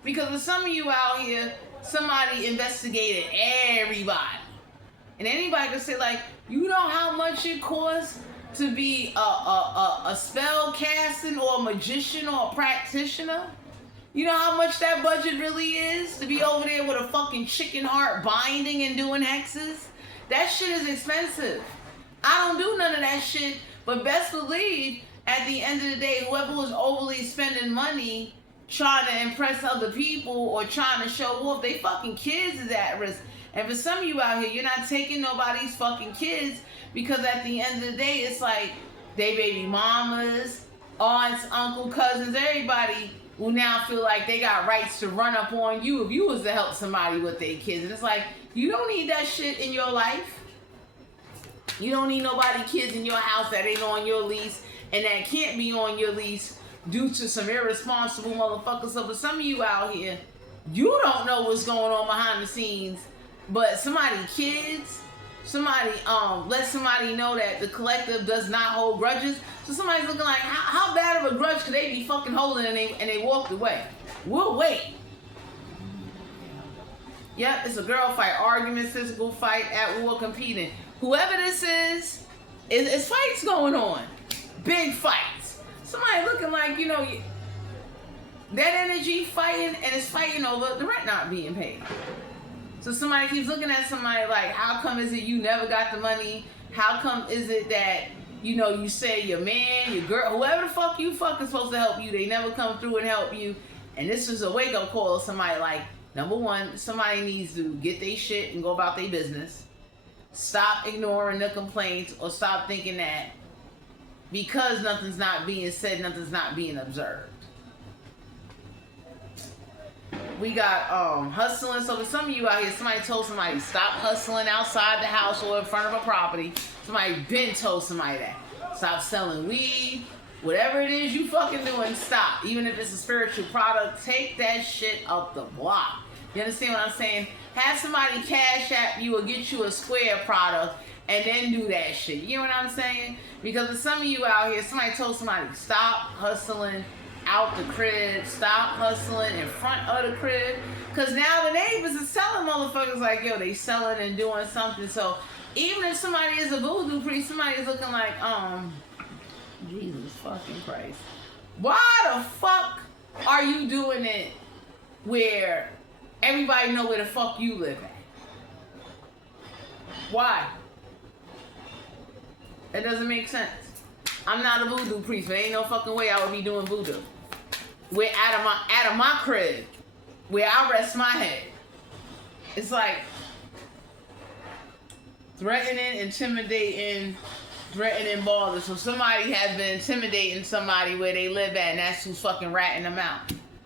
Because for some of you out here, somebody investigated everybody. And anybody can say like, you know how much it costs to be a spell casting or a magician or a practitioner? You know how much that budget really is to be over there with a fucking chicken heart binding and doing hexes? That shit is expensive. I don't do none of that shit, but best believe at the end of the day, whoever was overly spending money trying to impress other people or trying to show off, they fucking kids is at risk. And for some of you out here, you're not taking nobody's fucking kids, because at the end of the day, it's like they baby mamas, aunts, uncle, cousins, everybody will now feel like they got rights to run up on you if you was to help somebody with their kids. And it's like, you don't need that shit in your life. You don't need nobody kids in your house that ain't on your lease and that can't be on your lease due to some irresponsible motherfuckers. So for some of you out here, you don't know what's going on behind the scenes, but somebody kids, somebody let somebody know that the collective does not hold grudges. So somebody's looking like, how bad of a grudge could they be fucking holding, and they walked away? We'll wait. Yep, it's a girl fight, argument, physical fight, at war, competing. Whoever this is, it's fights going on. Big fights. Somebody looking like, you know, that energy fighting, and it's fighting over the rent not being paid. So somebody keeps looking at somebody like, how come is it you never got the money? How come is it that, you know, you say your man, your girl, whoever the fuck you fucking supposed to help you, they never come through and help you. And this is a wake-up call to somebody like, number one, somebody needs to get their shit and go about their business. Stop ignoring the complaints, or stop thinking that because nothing's not being said, nothing's not being observed. We got hustling. So for some of you out here, somebody told somebody stop hustling outside the house or in front of a property. Somebody been told somebody that. Stop selling weed. Whatever it is you fucking doing, stop. Even if it's a spiritual product, take that shit up the block. You understand what I'm saying? Have somebody cash app you or get you a square product and then do that shit. You know what I'm saying? Because for some of you out here, somebody told somebody stop hustling out the crib, stop hustling in front of the crib. Because now the neighbors are telling motherfuckers like, yo, they selling and doing something. So even if somebody is a voodoo priest, somebody's looking like, Jesus fucking Christ. Why the fuck are you doing it where everybody know where the fuck you live at? Why? That doesn't make sense. I'm not a voodoo priest, but ain't no fucking way I would be doing voodoo. We're out of my crib, where I rest my head. It's like threatening, intimidating, threatening ballers. So somebody has been intimidating somebody where they live at, and that's who's fucking ratting them out.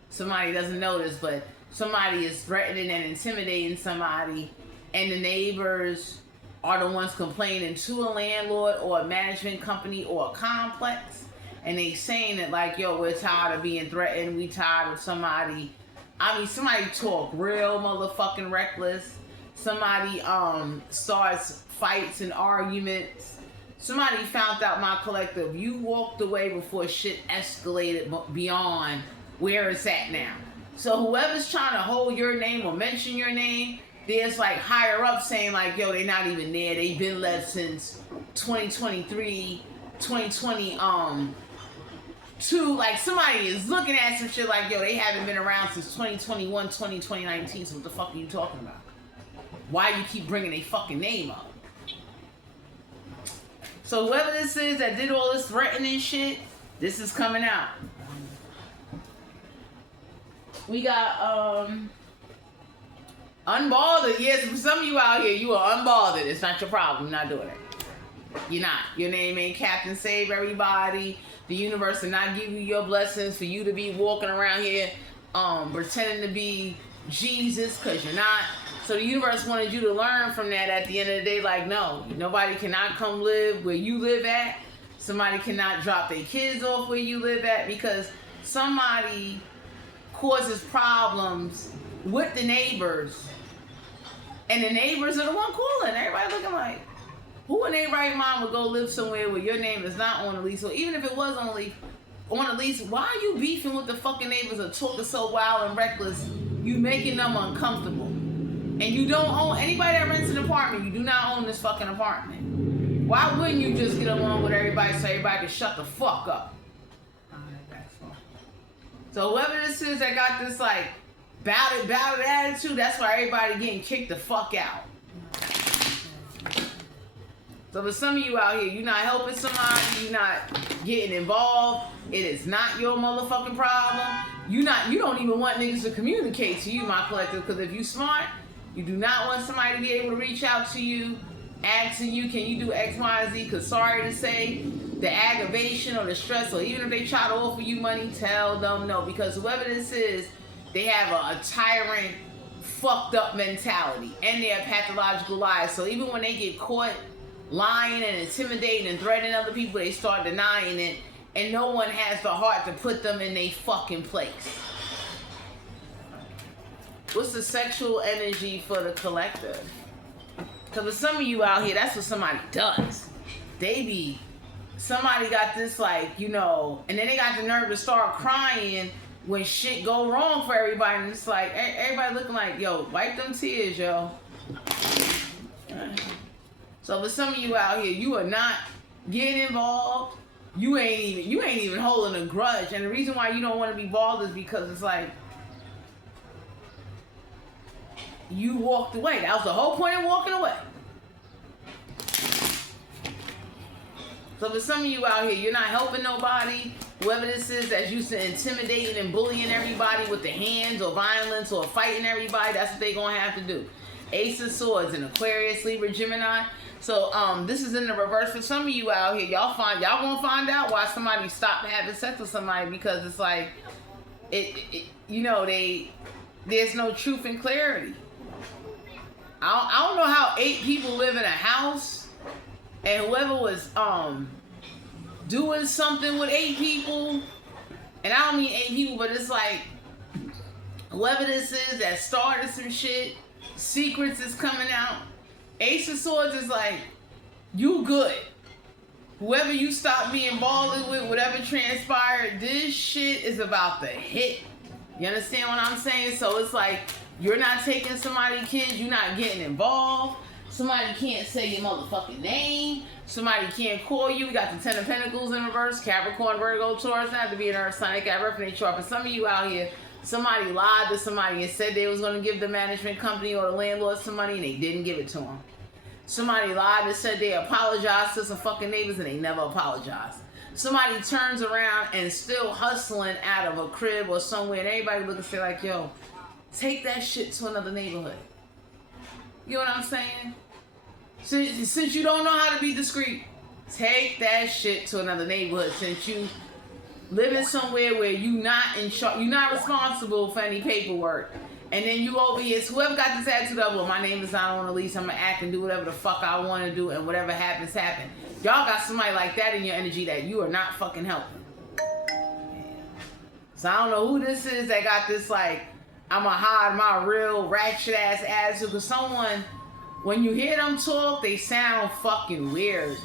Somebody doesn't know this, but somebody is threatening and intimidating somebody, and the neighbors are the ones complaining to a landlord or a management company or a complex, and they saying that like, yo, we're tired of being threatened, we tired of somebody. I mean, somebody talk real motherfucking reckless. Somebody starts fights and arguments. Somebody found out my collective. You walked away before shit escalated beyond where it's at now. So whoever's trying to hold your name or mention your name, there's like higher up saying like, yo, they not even there. They've been left since 2023, 2022. Like somebody is looking at some shit like, yo, they haven't been around since 2021, 2019. So what the fuck are you talking about? Why you keep bringing a fucking name up? So whoever this is that did all this threatening shit, this is coming out. We got unbothered. Yes, for some of you out here, you are unbothered. It's not your problem. You're not doing it. You're not. Your name ain't Captain Save Everybody. The universe will not give you your blessings for you to be walking around here pretending to be Jesus, because you're not. So the universe wanted you to learn from that at the end of the day. Like, no, nobody cannot come live where you live at. Somebody cannot drop their kids off where you live at, because somebody causes problems with the neighbors, and the neighbors are the one calling. Everybody looking like, who in their right mind would go live somewhere where your name is not on the lease? Or even if it was on the lease, why are you beefing with the fucking neighbors or talking so wild and reckless? You making them uncomfortable. And you don't own, anybody that rents an apartment, you do not own this fucking apartment. Why wouldn't you just get along with everybody so everybody can shut the fuck up? So whoever this is that got this like bout it attitude, that's why everybody getting kicked the fuck out. So for some of you out here, you're not helping somebody, you're not getting involved. It is not your motherfucking problem. You don't even want niggas to communicate to you, my collective, because if you smart, you do not want somebody to be able to reach out to you, asking you, can you do X, Y, and Z? Because sorry to say, the aggravation or the stress, or even if they try to offer you money, tell them no. Because whoever this is, they have a tyrant, fucked up mentality, and they have pathological lies. So even when they get caught lying and intimidating and threatening other people, they start denying it, and no one has the heart to put them in their fucking place. What's the sexual energy for the collective? Because for some of you out here, that's what somebody does. Somebody got this like, and then they got the nerve to start crying when shit go wrong for everybody. And it's like, everybody looking like, yo, wipe them tears, yo. So for some of you out here, you are not getting involved. You ain't even holding a grudge. And the reason why you don't want to be bothered is because it's like, you walked away. That was the whole point of walking away. So for some of you out here, you're not helping nobody. Whoever this is that's used to intimidating and bullying everybody with the hands or violence or fighting everybody, that's what they're going to have to do. Ace of Swords in Aquarius, Libra, Gemini. So this is in the reverse for some of you out here. Y'all gonna find out why somebody stopped having sex with somebody, because it's like, they there's no truth and clarity. I don't know how 8 people live in a house and whoever was doing something with 8 people, and I don't mean 8 people, but it's like whoever this is that started some shit, secrets is coming out. Ace of Swords is like, you good. Whoever you stop being bothered with, whatever transpired, this shit is about to hit. You understand what I'm saying? So it's like, you're not taking somebody's kids, you're not getting involved. Somebody can't say your motherfucking name. Somebody can't call you. We got the 10 of Pentacles in reverse. Capricorn, Virgo, Taurus. Not to be an earth sign. They got reference chart. For some of you out here, somebody lied to somebody and said they was going to give the management company or the landlord some money and they didn't give it to them. Somebody lied and said they apologized to some fucking neighbors and they never apologized. Somebody turns around and still hustling out of a crib or somewhere and everybody look and say like, yo, take that shit to another neighborhood. You know what I'm saying? Since you don't know how to be discreet, take that shit to another neighborhood. Since you living somewhere where you not in charge, you're not responsible for any paperwork. And then you over here, whoever got this attitude of, well, my name is not on the lease, I'm gonna act and do whatever the fuck I want to do, and whatever happens, happen. Y'all got somebody like that in your energy that you are not fucking helping. So I don't know who this is that got this like, I'ma hide my real ratchet ass attitude, because someone, when you hear them talk, they sound fucking weird.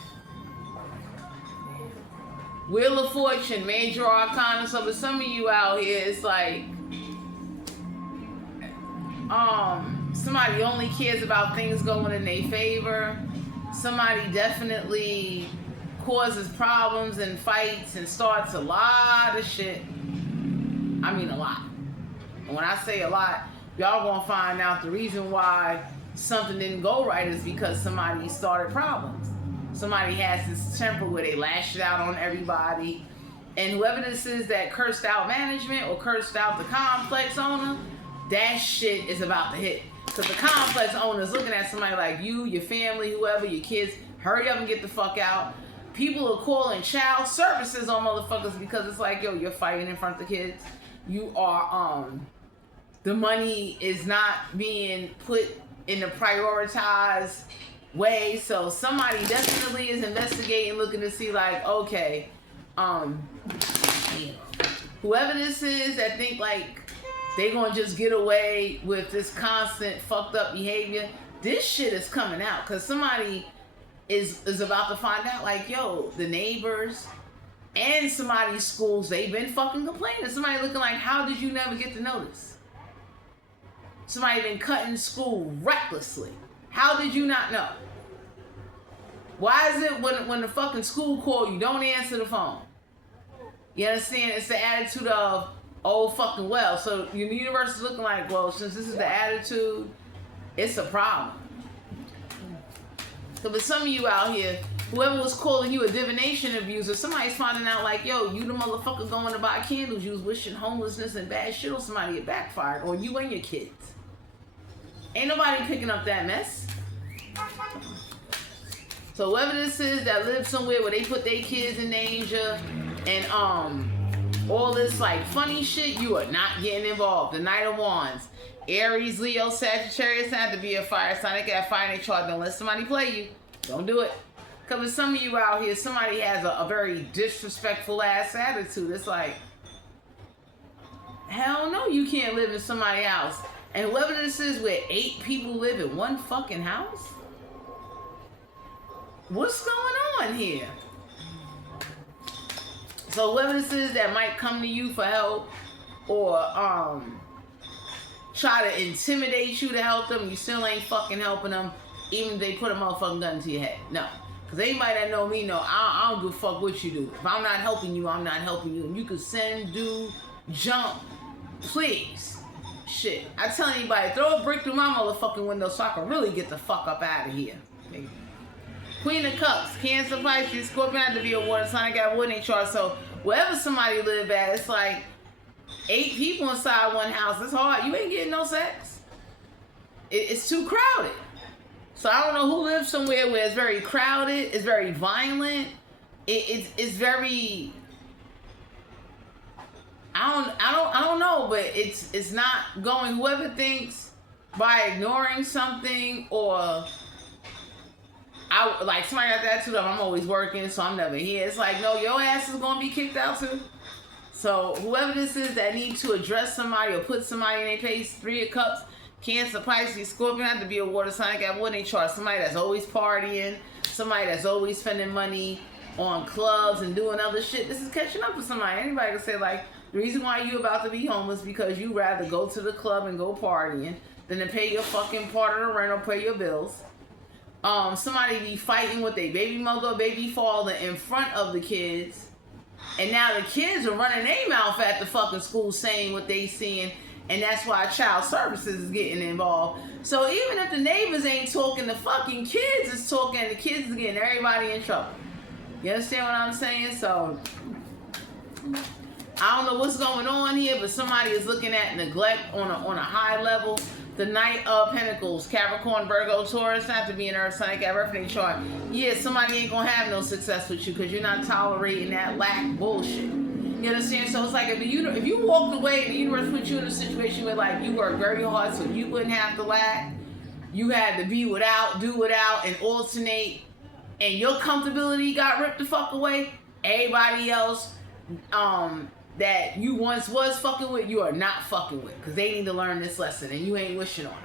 Wheel of Fortune, Major Arcana. So for some of you out here, it's like, somebody only cares about things going in their favor. Somebody definitely causes problems and fights and starts a lot of shit. I mean a lot. And when I say a lot, y'all gonna find out the reason why something didn't go right is because somebody started problems. Somebody has this temper where they lash it out on everybody. And whoever this is that cursed out management or cursed out the complex owner, that shit is about to hit. Because the complex owner is looking at somebody like you, your family, whoever, your kids, hurry up and get the fuck out. People are calling child services on motherfuckers because it's like, yo, you're fighting in front of the kids. You are, the money is not being put in a prioritized way. So somebody definitely is investigating, looking to see like, okay, whoever this is that think like they gonna just get away with this constant fucked up behavior, this shit is coming out because somebody is about to find out like, yo, the neighbors and somebody's schools, they've been fucking complaining. Somebody looking like, how did you never get the notice? Somebody been cutting school recklessly. How did you not know? Why is it when the fucking school call you, don't answer the phone? You understand? It's the attitude of, oh fucking well. So your universe is looking like, well, since this is the attitude, it's a problem. So for some of you out here, whoever was calling you a divination abuser, somebody's finding out like, yo, you the motherfucker going to buy candles, you was wishing homelessness and bad shit on somebody, it backfired on you and your kids. Ain't nobody picking up that mess. So whoever this is that lives somewhere where they put their kids in danger and all this like funny shit, you are not getting involved. The Knight of Wands. Aries, Leo, Sagittarius have to be a fire sign. They got fire in their chart. Don't let somebody play you. Don't do it. Because for some of you out here, somebody has a very disrespectful ass attitude. It's like, hell no, you can't live in somebody else. And whoever this is where 8 people live in one fucking house? What's going on here? So whoever this is that might come to you for help or try to intimidate you to help them, you still ain't fucking helping them, even if they put a motherfucking gun to your head. No. Because anybody that know me know I don't give a fuck what you do. If I'm not helping you, I'm not helping you. And you can send, do, jump, please. Shit. I tell anybody, throw a brick through my motherfucking window so I can really get the fuck up out of here. Queen of Cups, Cancer, Pisces, Scorpion had to be a water sign. I got wood in their chart. So wherever somebody live at, it's like 8 people inside one house. It's hard. You ain't getting no sex. It's too crowded. So I don't know who lives somewhere where it's very crowded, it's very violent, it's very I don't know, but it's not going. Whoever thinks by ignoring something or like somebody got that too. I'm always working, so I'm never here. It's like, no, your ass is gonna be kicked out too. So whoever this is that needs to address somebody or put somebody in their face, 3 of Cups, Cancer, Pisces, Scorpion, have to be a water sign. Got what they chart. Somebody that's always partying, somebody that's always spending money on clubs and doing other shit. This is catching up with somebody. Anybody can say like, the reason why you about to be homeless because you rather go to the club and go partying than to pay your fucking part of the rent or pay your bills. Somebody be fighting with their baby mother or baby father in front of the kids. And now the kids are running their mouth at the fucking school saying what they seeing. And that's why child services is getting involved. So even if the neighbors ain't talking, the fucking kids is talking. The kids is getting everybody in trouble. You understand what I'm saying? So I don't know what's going on here, but somebody is looking at neglect on a high level. The Knight of Pentacles, Capricorn, Virgo, Taurus, not to be an earth sign, got birthday chart. Yeah, somebody ain't gonna have no success with you because you're not tolerating that lack bullshit. You understand? So it's like if you walked away and the universe put you in a situation where like you worked very hard so you wouldn't have to lack, you had to be without, do without, and alternate, and your comfortability got ripped the fuck away, everybody else that you once was fucking with, you are not fucking with, because they need to learn this lesson, and you ain't wishing on them.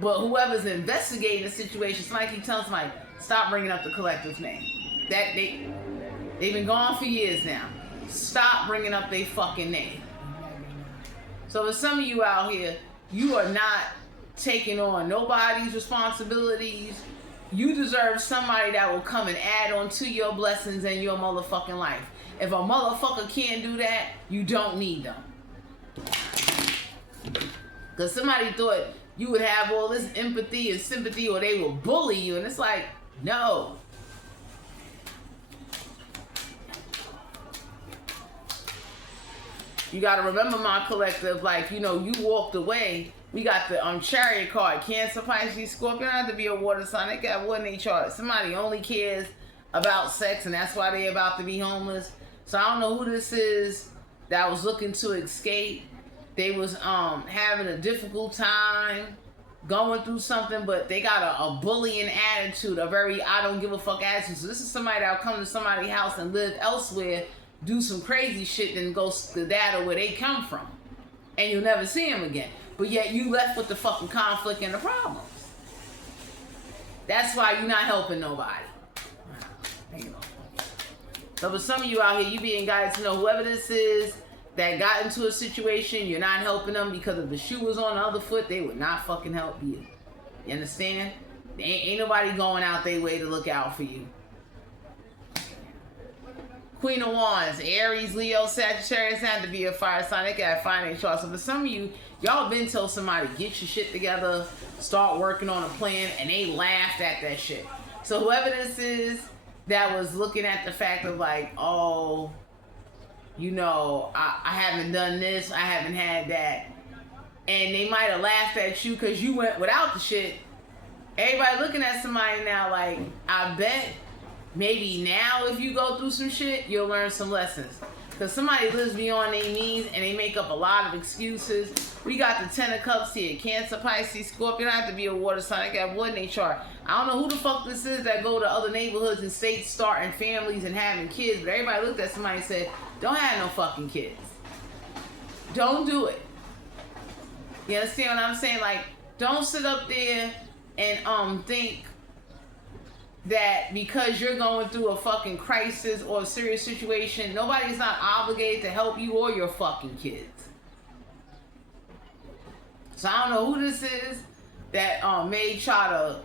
But whoever's investigating the situation, somebody keep telling somebody, stop bringing up the collective name. That they've been gone for years now. Stop bringing up their fucking name. So for some of you out here, you are not taking on nobody's responsibilities. You deserve somebody that will come and add on to your blessings and your motherfucking life. If a motherfucker can't do that, you don't need them. Because somebody thought you would have all this empathy and sympathy or they will bully you. And it's like, no. You got to remember, my collective, like, you know, you walked away. We got the Chariot card. Cancer, Pisces, Scorpion. I have to be a water sign. They got one in their chart. Somebody only cares about sex, and that's why they about to be homeless. So I don't know who this is that was looking to escape. They was having a difficult time going through something, but they got a bullying attitude, a very I don't give a fuck attitude. So this is somebody that'll come to somebody's house and live elsewhere, do some crazy shit, then go to that or where they come from. And you'll never see them again. But yet you left with the fucking conflict and the problems. That's why you're not helping nobody. So for some of you out here, you being guided to know whoever this is that got into a situation, you're not helping them because if the shoe was on the other foot, they would not fucking help you. You understand? Ain't nobody going out their way to look out for you. Queen of Wands, Aries, Leo, Sagittarius, had to be a fire sign. They got finance chart. So for some of you, y'all been told somebody, get your shit together, start working on a plan, and they laughed at that shit. So whoever this is that was looking at the fact of like, oh, you know, I haven't done this, I haven't had that. And they might have laughed at you because you went without the shit. Everybody looking at somebody now like, I bet maybe now if you go through some shit, you'll learn some lessons. Because somebody lives beyond their means and they make up a lot of excuses. We got the 10 of Cups here. Cancer, Pisces, Scorpion. I have to be a water sign. I got wood in their chart. I don't know who the fuck this is that go to other neighborhoods and states starting families and having kids. But everybody looked at somebody and said, don't have no fucking kids. Don't do it. You understand what I'm saying? Like, don't sit up there and think that because you're going through a fucking crisis or a serious situation, nobody's not obligated to help you or your fucking kids. So I don't know who this is that may try to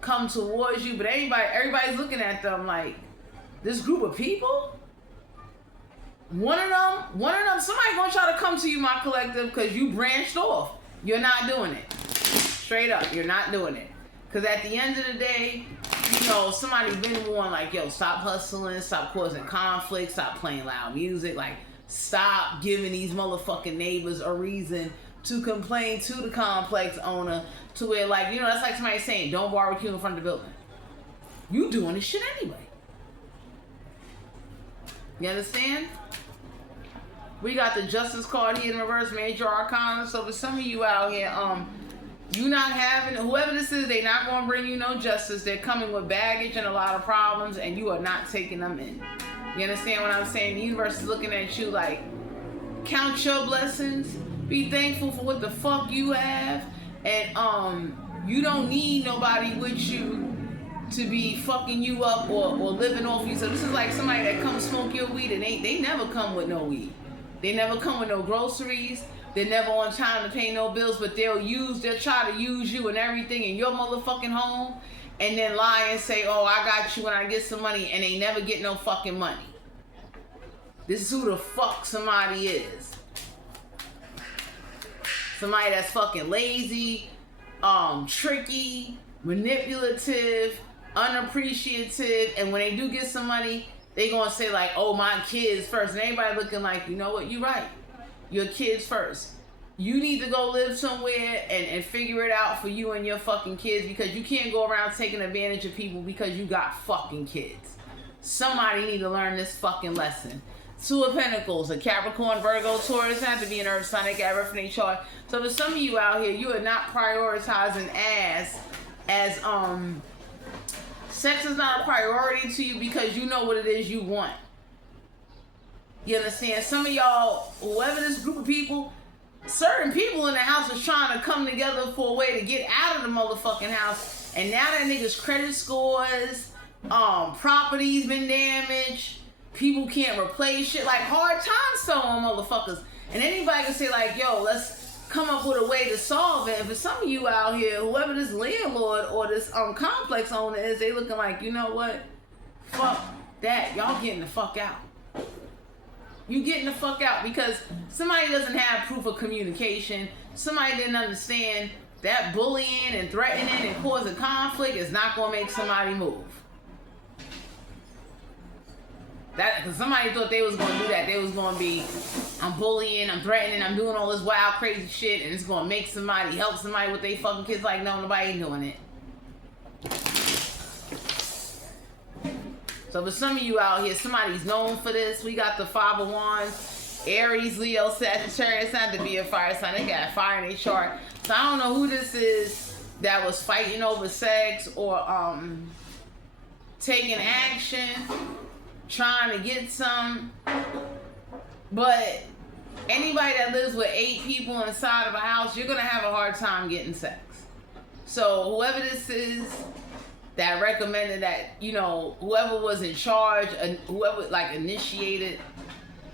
come towards you, but everybody's looking at them like, this group of people? One of them, somebody gonna try to come to you, my collective, because you branched off. You're not doing it. Straight up, you're not doing it. Because at the end of the day, you know, somebody been warned like, yo, stop hustling, stop causing conflict, stop playing loud music, like, stop giving these motherfucking neighbors a reason to complain to the complex owner to where, like, you know, that's like somebody saying, don't barbecue in front of the building. You doing this shit anyway. You understand? We got the Justice card here in reverse, Major Arcana. So for some of you out here, you not having, whoever this is, they not going to bring you no justice. They're coming with baggage and a lot of problems, and you are not taking them in. You understand what I'm saying? The universe is looking at you like, count your blessings. Be thankful for what the fuck you have. And you don't need nobody with you to be fucking you up or living off you. So this is like somebody that comes smoke your weed, and they never come with no weed. They never come with no groceries. They're never on time to pay no bills, but they'll try to use you and everything in your motherfucking home, and then lie and say, oh, I got you when I get some money, and they never get no fucking money. This is who the fuck somebody is. Somebody that's fucking lazy, tricky, manipulative, unappreciative, and when they do get some money, they gonna say like, oh, my kids first. And everybody looking like, you know what, you right. Your kids first. You need to go live somewhere and figure it out for you and your fucking kids, because you can't go around taking advantage of people because you got fucking kids. Somebody need to learn this fucking lesson. Two of Pentacles, a Capricorn, Virgo, Taurus, have to be an Earth sign, they got reference in their chart. So for some of you out here, you are not prioritizing as sex is not a priority to you because you know what it is you want. You understand? Some of y'all, whoever this group of people, certain people in the house is trying to come together for a way to get out of the motherfucking house. And now that nigga's credit scores, property's been damaged, people can't replace shit, like hard times so on motherfuckers. And anybody can say like, yo, let's come up with a way to solve it. And for some of you out here, whoever this landlord or this complex owner is, they looking like, you know what? Fuck that. Y'all getting the fuck out. You getting the fuck out because somebody doesn't have proof of communication. Somebody didn't understand that bullying and threatening and causing conflict is not going to make somebody move. That, because somebody thought they was going to do that. They was going to be, I'm bullying, I'm threatening, I'm doing all this wild, crazy shit, and it's going to make somebody, help somebody with their fucking kids. Like, no, nobody ain't doing it. So for some of you out here, somebody's known for this. We got the Five of Wands, Aries, Leo, Sagittarius. Not to be a fire sign. They got fire in their chart. So I don't know who this is that was fighting over sex or taking action, trying to get some. But anybody that lives with 8 people inside of a house, you're going to have a hard time getting sex. So whoever this is that recommended that, you know, whoever was in charge, whoever like initiated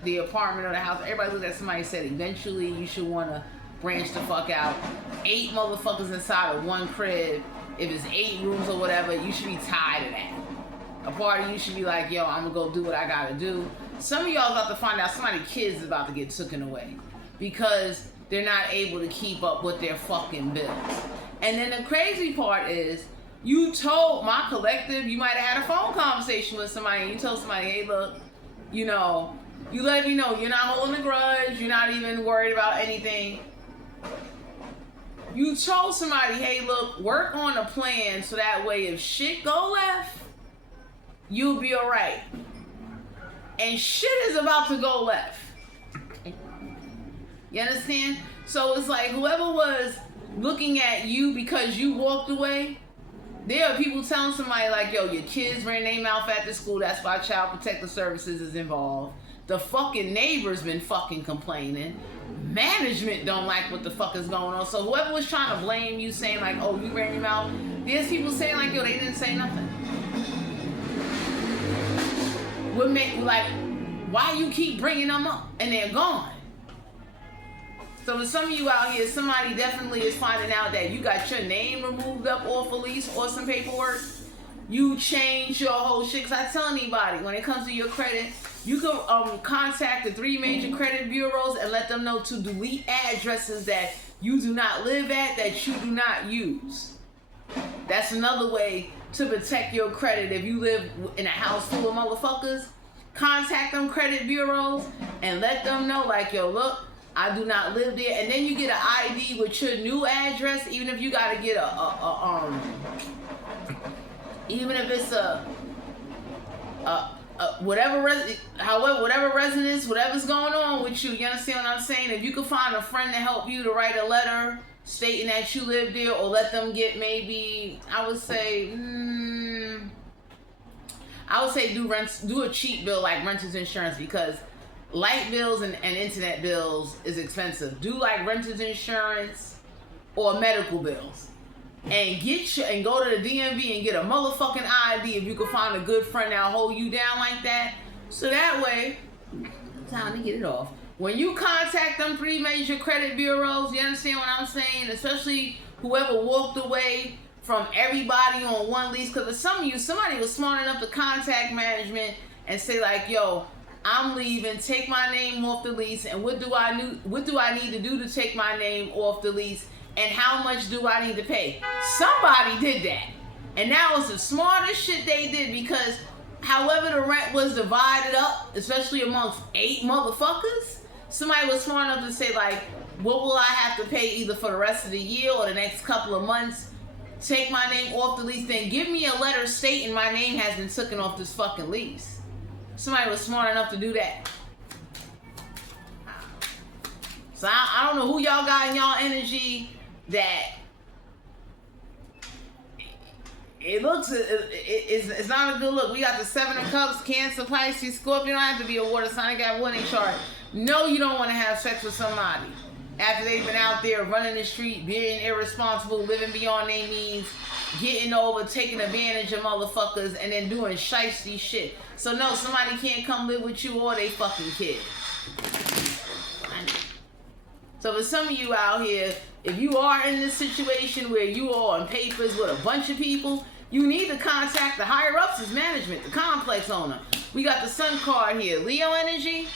the apartment or the house, everybody looked at somebody and said, eventually you should want to branch the fuck out. 8 motherfuckers inside of one crib. If it's 8 rooms or whatever, you should be tired of that. A part of you should be like, yo, I'm gonna go do what I gotta do. Some of y'all about to find out somebody's kids is about to get taken away because they're not able to keep up with their fucking bills. And then the crazy part is, you told my collective, you might have had a phone conversation with somebody, and you told somebody, hey, look, you know, you let me know you're not holding a grudge, you're not even worried about anything. You told somebody, hey, look, work on a plan so that way if shit go left, you'll be all right. And shit is about to go left. You understand? So it's like whoever was looking at you because you walked away, there are people telling somebody like, yo, your kids ran their mouth at the school, that's why Child Protective Services is involved. The fucking neighbor's been fucking complaining. Management don't like what the fuck is going on. So whoever was trying to blame you, saying like, oh, you ran your mouth, there's people saying like, yo, they didn't say nothing. What make, like, why you keep bringing them up and they're gone? So for some of you out here, somebody definitely is finding out that you got your name removed up off a lease or some paperwork. You changed your whole shit. Because I tell anybody, when it comes to your credit, you can contact the 3 major credit bureaus and let them know to delete addresses that you do not live at, that you do not use. That's another way to protect your credit. If you live in a house full of motherfuckers, contact them credit bureaus and let them know like, yo, look, I do not live there. And then you get an ID with your new address, even if you got to get even if it's whatever residence, whatever's going on with you, you understand what I'm saying? If you could find a friend to help you to write a letter stating that you live there, or let them get maybe, I would say do a cheap bill like renter's insurance, because light bills and internet bills is expensive. Do like renter's insurance or medical bills. And go to the DMV and get a motherfucking ID if you can find a good friend that'll hold you down like that. So that way, time to get it off. When you contact them 3 major credit bureaus, you understand what I'm saying? Especially whoever walked away from everybody on one lease. Because for some of you, somebody was smart enough to contact management and say like, yo, I'm leaving, take my name off the lease, and what do I need to do to take my name off the lease? And how much do I need to pay? Somebody did that. And that was the smartest shit they did, because however the rent was divided up, especially amongst 8 motherfuckers, somebody was smart enough to say like, what will I have to pay either for the rest of the year or the next couple of months? Take my name off the lease, then give me a letter stating my name has been taken off this fucking lease. Somebody was smart enough to do that. So I don't know who y'all got in y'all energy that it's not a good look. We got the 7 of Cups, Cancer, Pisces, Scorpio. You don't have to be a water sign. I got one in chart. No, you don't want to have sex with somebody after they've been out there running the street, being irresponsible, living beyond their means, getting over, taking advantage of motherfuckers, and then doing shiesty shit. So no, somebody can't come live with you or they fucking kid. So for some of you out here, if you are in this situation where you are on papers with a bunch of people, you need to contact the higher ups as management, the complex owner. We got the Sun card here, Leo energy.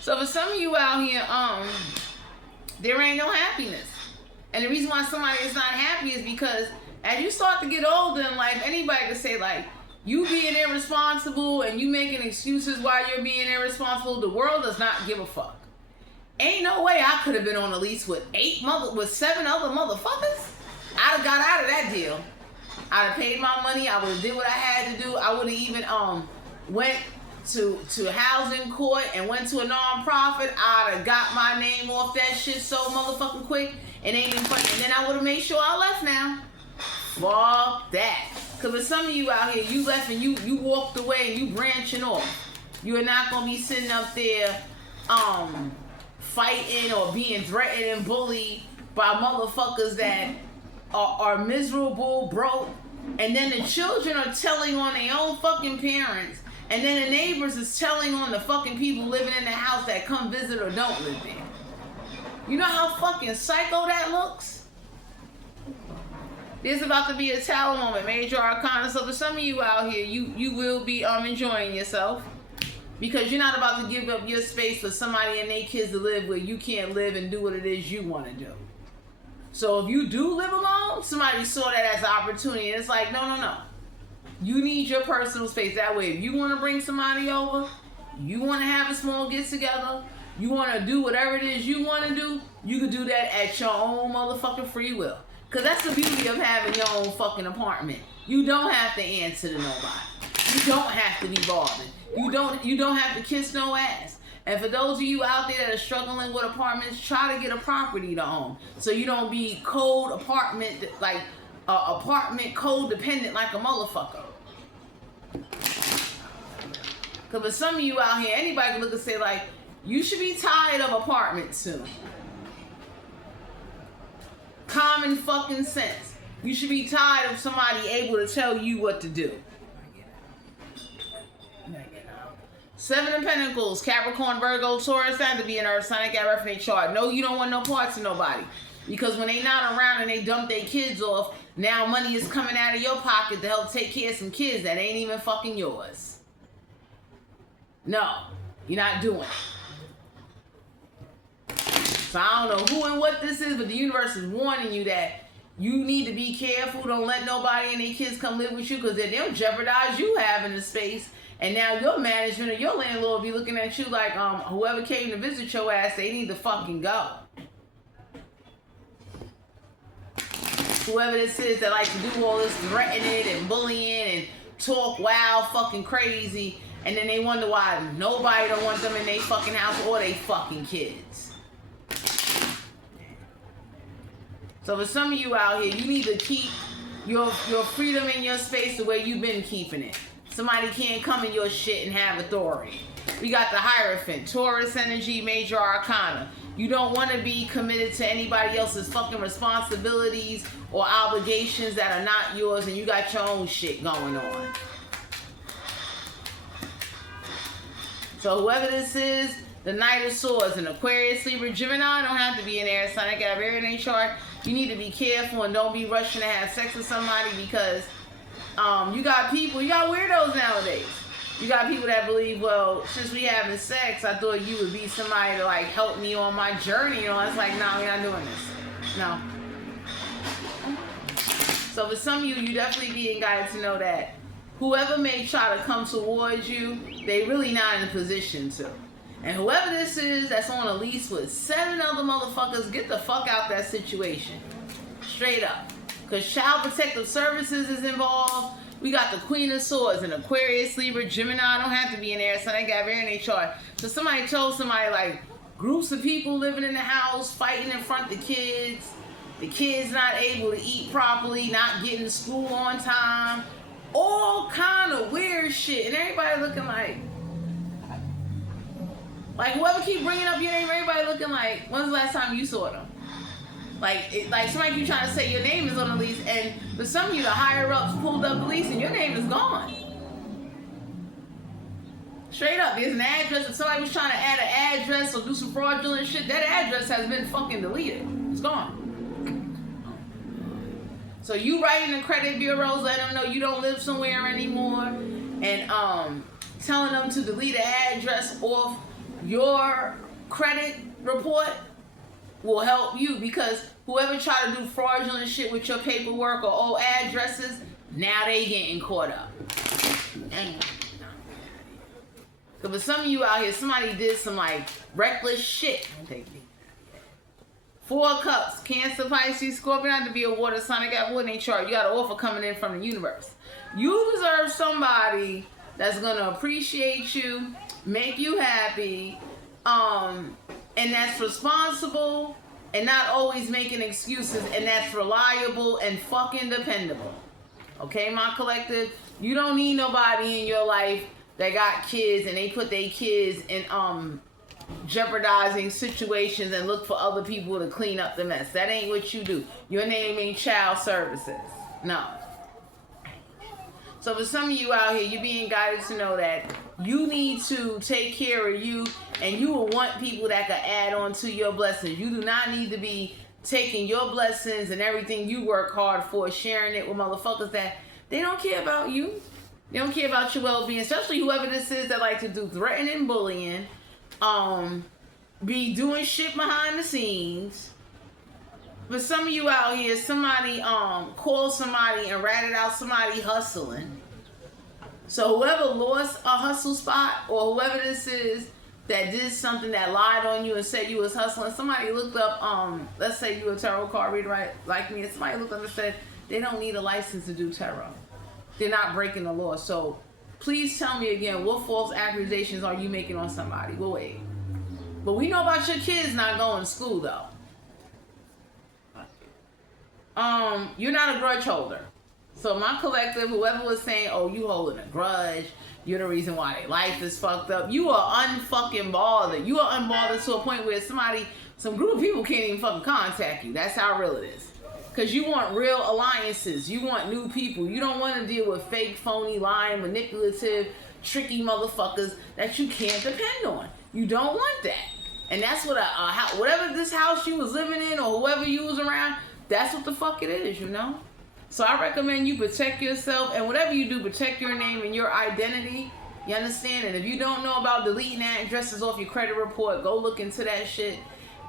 So for some of you out here, there ain't no happiness. And the reason why somebody is not happy is because as you start to get older in life, anybody can say like, you being irresponsible and you making excuses why you're being irresponsible, the world does not give a fuck. Ain't no way I could have been on a lease with 7 other motherfuckers. I'd have got out of that deal. I'd have paid my money. I would have did what I had to do. I would have even went to housing court and went to a non-profit. I'd have got my name off that shit so motherfucking quick. It ain't even funny. And then I would have made sure I left now. Fuck that. Because for some of you out here, you left and you walked away and you branching off. You are not going to be sitting up there fighting or being threatened and bullied by motherfuckers that are miserable, broke, and then the children are telling on their own fucking parents, and then the neighbors is telling on the fucking people living in the house that come visit or don't live there. You know how fucking psycho that looks? There's about to be a Tower moment, Major Arcana. So for some of you out here, you will be enjoying yourself. Because you're not about to give up your space for somebody and their kids to live where you can't live and do what it is you want to do. So if you do live alone, somebody saw that as an opportunity. And it's like, no. You need your personal space. That way, if you want to bring somebody over, you want to have a small get together, you want to do whatever it is you want to do, you can do that at your own motherfucking free will. Because that's the beauty of having your own fucking apartment. You don't have to answer to nobody. You don't have to be bothered. You don't have to kiss no ass. And for those of you out there that are struggling with apartments, try to get a property to own. So you don't be apartment codependent like a motherfucker. Because for some of you out here, anybody can look and say like, you should be tired of apartments soon. Common fucking sense. You should be tired of somebody able to tell you what to do. 7 of Pentacles, Capricorn, Virgo, Taurus, that to be an earth sign. Got reference chart. No, you don't want no parts of nobody. Because when they not around and they dump their kids off, now money is coming out of your pocket to help take care of some kids that ain't even fucking yours. No, you're not doing it. So I don't know who and what this is, but the universe is warning you that you need to be careful. Don't let nobody and their kids come live with you, because then they'll jeopardize you having the space. And now your management or your landlord will be looking at you like, whoever came to visit your ass, they need to fucking go. Whoever this is that like to do all this threatening and bullying and talk wild fucking crazy, And then they wonder why nobody don't want them in their fucking house or they fucking kids. So for some of you out here, you need to keep your freedom in your space the way you've been keeping it. Somebody can't come in your shit and have authority. We got the Hierophant, Taurus energy, major arcana. You don't want to be committed to anybody else's fucking responsibilities or obligations that are not yours, and you got your own shit going on. So whoever this is, the Knight of Swords, an Aquarius, Libra, Gemini, don't have to be an air sign. I got very in their chart. You need to be careful and don't be rushing to have sex with somebody because you got people, you got weirdos nowadays. You got people that believe, well, since we having sex, I thought you would be somebody to like help me on my journey. You know, it's like, no, we're not doing this. No. So for some of you, you definitely being guided to know that whoever may try to come towards you, they really not in a position to. And whoever this is that's on a lease with 7 other motherfuckers, get the fuck out that situation. Straight up. Because Child Protective Services is involved. We got the Queen of Swords, an Aquarius, Libra, Gemini. Don't have to be in there, so they got very in their chart. So somebody told somebody like groups of people living in the house, fighting in front of the kids not able to eat properly, not getting to school on time, all kind of weird shit, and everybody looking like whoever keep bringing up your name, everybody looking like, when's the last time you saw them? Like somebody keep trying to say your name is on the lease, and for some of you, the higher ups pulled up the lease and your name is gone. Straight up, there's an address. If somebody was trying to add an address or do some fraudulent shit, that address has been fucking deleted. It's gone. So you writing the credit bureaus, letting them know you don't live somewhere anymore, and telling them to delete an address off your credit report will help you, because whoever try to do fraudulent shit with your paperwork or old addresses, now they getting caught up. So for some of you out here, somebody did some like reckless shit. 4 of Cups, Cancer, Pisces, Scorpio, not to be a water sign. I got wood in their chart. You got an offer coming in from the universe. You deserve somebody that's gonna appreciate you, make you happy, and that's responsible and not always making excuses, and that's reliable and fucking dependable. Okay, my collective? You don't need nobody in your life that got kids and they put their kids in jeopardizing situations and look for other people to clean up the mess. That ain't what you do. Your name ain't Child Services. No. So for some of you out here, you're being guided to know that you need to take care of you, and you will want people that can add on to your blessings. You do not need to be taking your blessings and everything you work hard for, sharing it with motherfuckers that they don't care about you. They don't care about your well-being, especially whoever this is that like to do threatening, bullying, be doing shit behind the scenes. But some of you out here, somebody called somebody and ratted out somebody hustling. So whoever lost a hustle spot, or whoever this is that did something that lied on you and said you was hustling, somebody looked up, let's say you a tarot card reader, right, like me, and somebody looked up and said they don't need a license to do tarot. They're not breaking the law. So please tell me again, what false accusations are you making on somebody? We'll wait. But we know about your kids not going to school though. You're not a grudge holder. So my collective, whoever was saying, oh, you holding a grudge, you're the reason why their life is fucked up, you are unfucking bothered. You are unbothered to a point where some group of people can't even fucking contact you. That's how real it is. Because you want real alliances. You want new people. You don't want to deal with fake, phony, lying, manipulative, tricky motherfuckers that you can't depend on. You don't want that. And that's what whatever this house you was living in or whoever you was around, that's what the fuck it is, you know? So I recommend you protect yourself, and whatever you do, protect your name and your identity. You understand? And if you don't know about deleting addresses off your credit report, go look into that shit.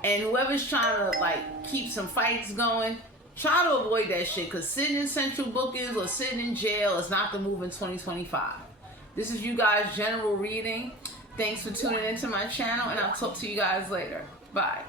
And whoever's trying to like keep some fights going, try to avoid that shit, because sitting in central bookings or sitting in jail is not the move in 2025. This is you guys' general reading. Thanks for tuning into my channel, and I'll talk to you guys later. Bye.